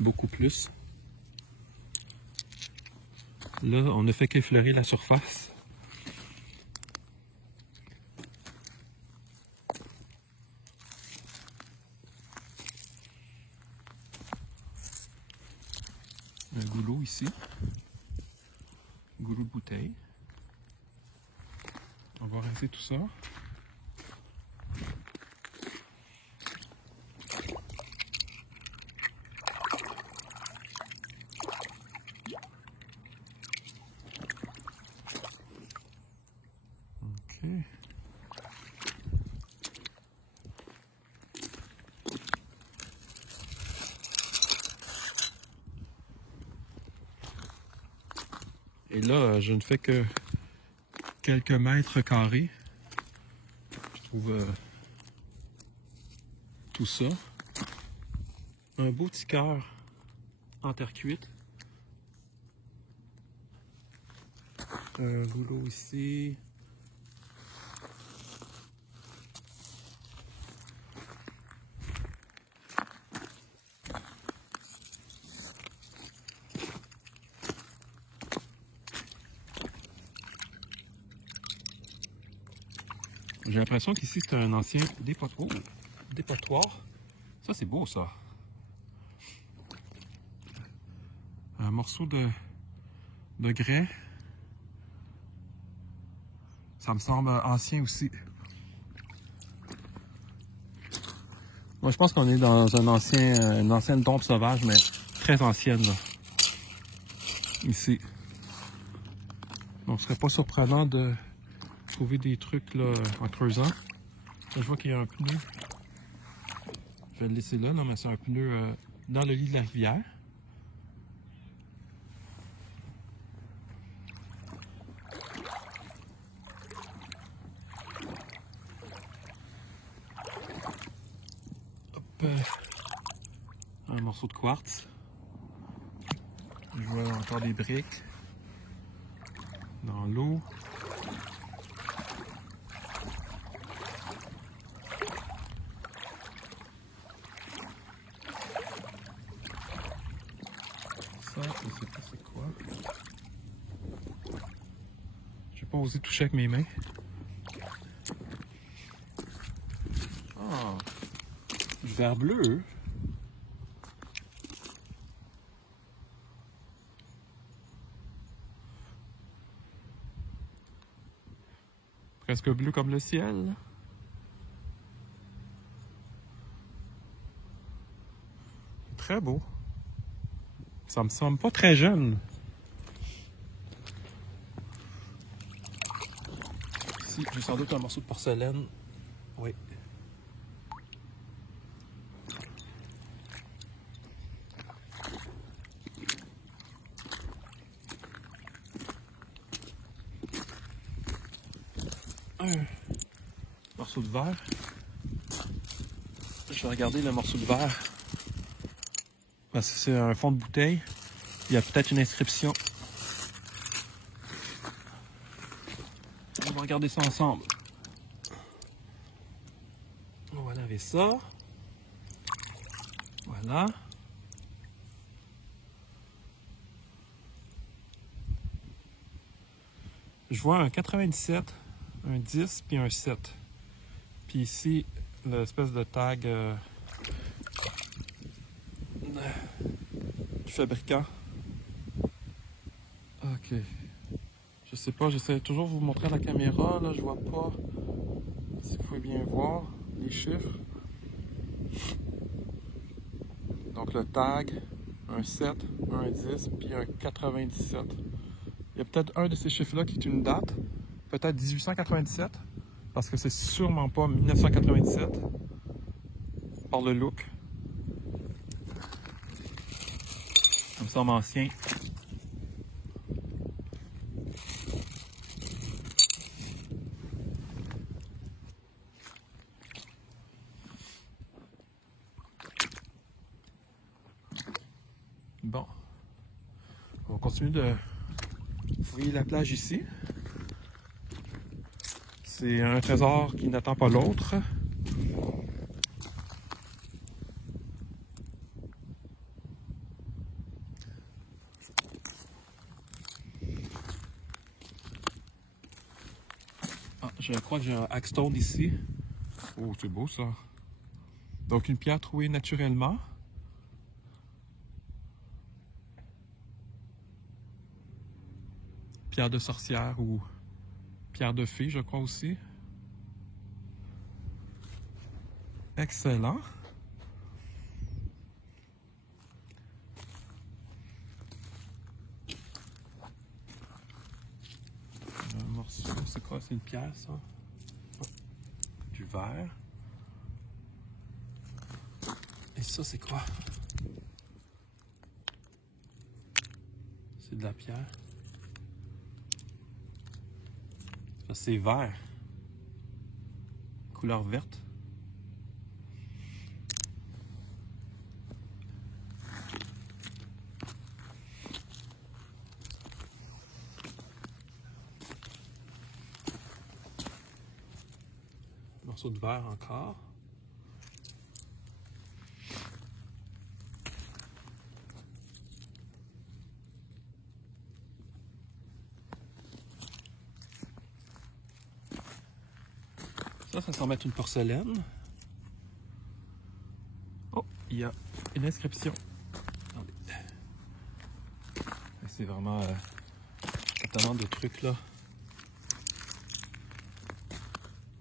beaucoup plus. Là, on ne fait qu'effleurer la surface. Un goulot ici. Goulot de bouteille. On va rincer tout ça. Et là, je ne fais que quelques mètres carrés. Je trouve tout ça. Un beau petit cœur en terre cuite. Un goulot ici. J'ai l'impression qu'ici c'est un ancien dépotoir. Ça c'est beau ça. Un morceau de grès. Ça me semble ancien aussi. Moi je pense qu'on est dans une ancienne dompe sauvage, mais très ancienne, là. Ici. Donc, ce serait pas surprenant de trouver des trucs là, en creusant. Là, je vois qu'il y a un pneu. Je vais le laisser là, mais c'est un pneu dans le lit de la rivière. Hop, un morceau de quartz. Je vois encore des briques dans l'eau. Ça, je sais pas c'est quoi. Je vais pas osé toucher avec mes mains. Ah, du verre bleu. Presque bleu comme le ciel. Très beau. Ça me semble pas très jeune. Ici, j'ai sans doute un morceau de porcelaine. Oui. Un morceau de verre. Je vais regarder le morceau de verre. Parce que c'est un fond de bouteille. Il y a peut-être une inscription. On va regarder ça ensemble. On va laver ça. Voilà. Je vois un 97, un 10 puis un 7. Puis ici, l'espèce de tag du fabricant. Ok. Je sais pas, j'essaie toujours de vous montrer à la caméra. Là, je vois pas si vous pouvez bien voir les chiffres. Donc le tag, un 7, un 10 puis un 97. Il y a peut-être un de ces chiffres-là qui est une date. Peut-être 1897. Parce que c'est sûrement pas 1997. Par le look. Ça me semble ancien. Bon. On va continuer de fouiller la plage ici. C'est un trésor qui n'attend pas l'autre. Ah, je crois que j'ai un hackstone ici. Oh, c'est beau ça. Donc une pierre trouée naturellement. Pierre de sorcière ou pierre de fée, je crois aussi. Excellent. Un morceau, c'est quoi? C'est une pierre, ça? Oh, du verre. Et ça, c'est quoi? C'est de la pierre. Ça, c'est vert. Couleur verte. Morceau de verre encore. Ça semble être une porcelaine. Oh, il y a une inscription. C'est vraiment étonnant de trucs là.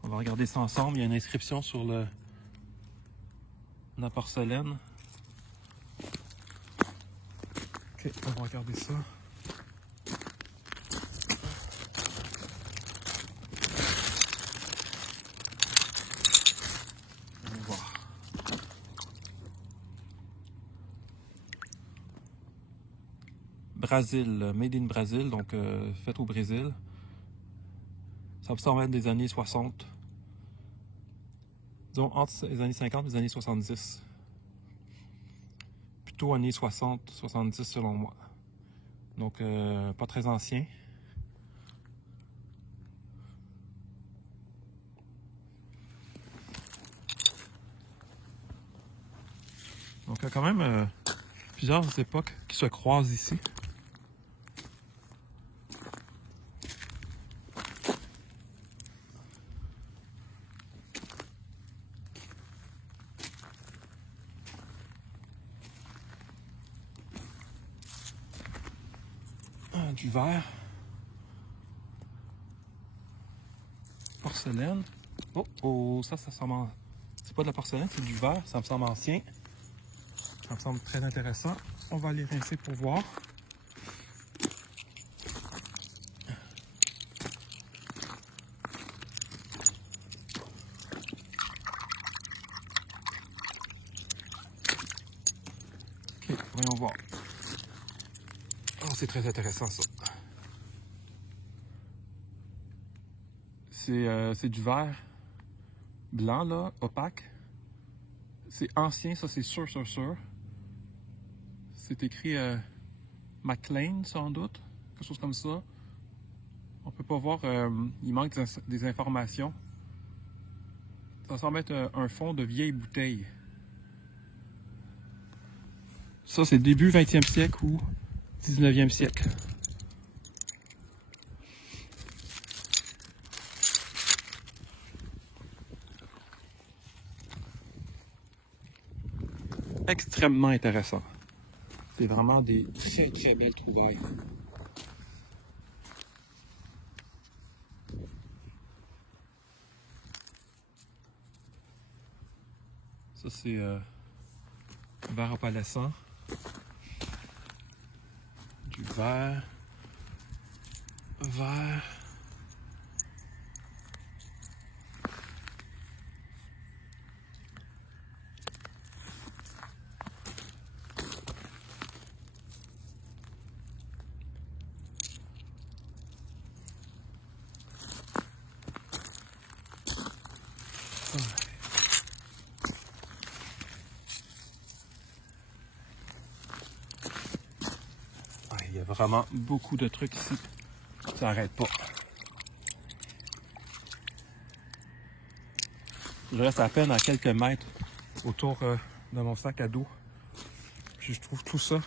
On va regarder ça ensemble. Il y a une inscription sur la porcelaine. Ok, on va regarder ça. On va voir. Brésil, made in Brazil, donc fait au Brésil. Ça peut être des années 60. Disons entre les années 50 et les années 70. Plutôt années 60, 70 selon moi. Donc pas très ancien. Donc il y a quand même plusieurs époques qui se croisent ici. Du verre. Porcelaine. Oh, oh, ça semble... C'est pas de la porcelaine, c'est du verre. Ça me semble ancien. Ça me semble très intéressant. On va aller rincer pour voir. Ok, voyons voir. Oh, c'est très intéressant ça. C'est du verre blanc, là, opaque. C'est ancien, ça c'est sûr. C'est écrit McLean, sans doute. Quelque chose comme ça. On peut pas voir, il manque des informations. Ça semble être un fond de vieille bouteille. Ça, c'est début 20e siècle ou 19e siècle. Extrêmement intéressant. C'est vraiment des très belles trouvailles. Ça, c'est verre opalescent. Du verre. Verre. Il y a vraiment beaucoup de trucs ici. Ça n'arrête pas. Je reste à peine à quelques mètres autour de mon sac à dos. Puis je trouve tout ça.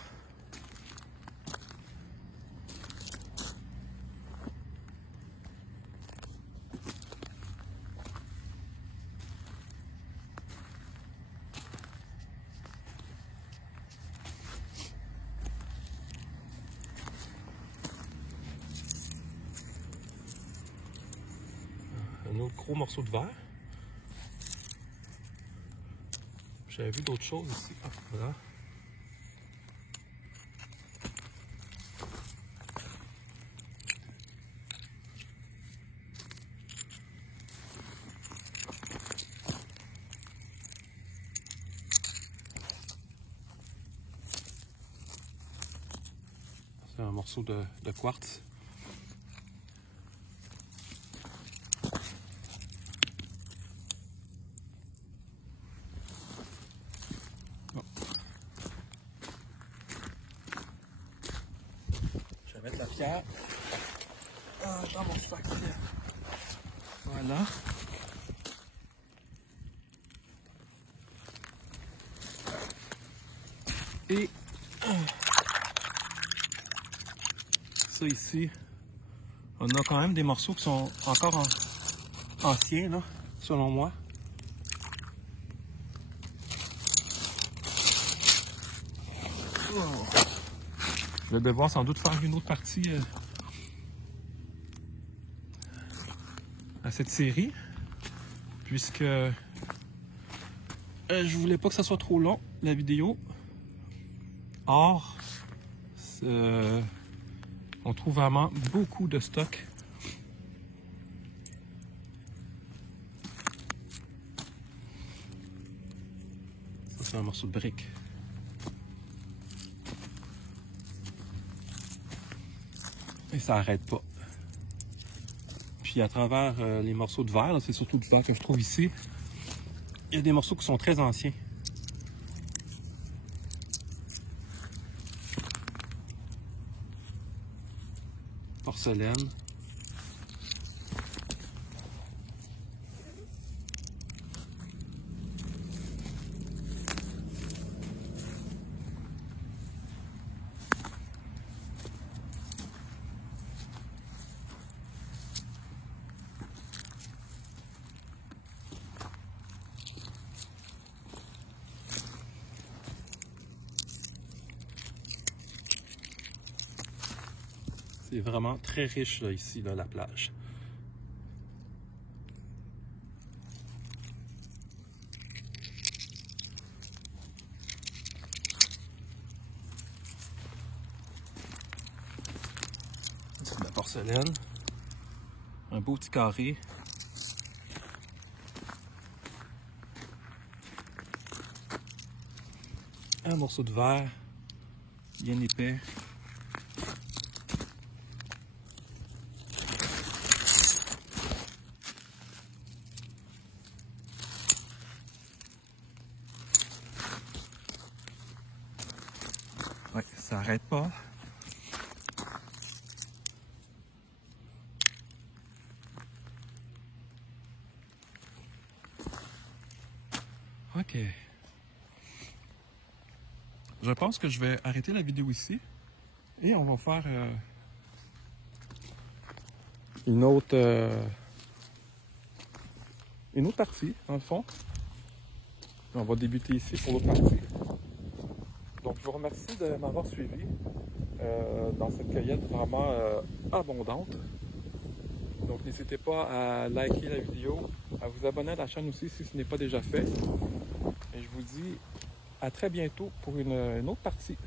Un autre gros morceau de verre. J'avais vu d'autres choses ici. Ah, voilà. C'est un morceau de quartz. Je vais mettre la pierre dans mon sac. Voilà. Et ça ici, on a quand même des morceaux qui sont encore anciens, là, selon moi. Oh. Je vais devoir sans doute faire une autre partie à cette série, puisque je voulais pas que ça soit trop long, la vidéo. Or, On trouve vraiment beaucoup de stock. Ça, c'est un morceau de brique. Et ça n'arrête pas. Puis à travers les morceaux de verre, c'est surtout du verre que je trouve ici, il y a des morceaux qui sont très anciens. Porcelaine. C'est vraiment très riche là, ici, là, la plage. C'est de la porcelaine. Un beau petit carré. Un morceau de verre, bien épais. Ouais, ça n'arrête pas. Ok. Je pense que je vais arrêter la vidéo ici et on va faire une autre partie, dans le fond. On va débuter ici pour l'autre partie. Donc, je vous remercie de m'avoir suivi dans cette cueillette vraiment abondante. Donc, n'hésitez pas à liker la vidéo, à vous abonner à la chaîne aussi si ce n'est pas déjà fait. Et je vous dis à très bientôt pour une autre partie.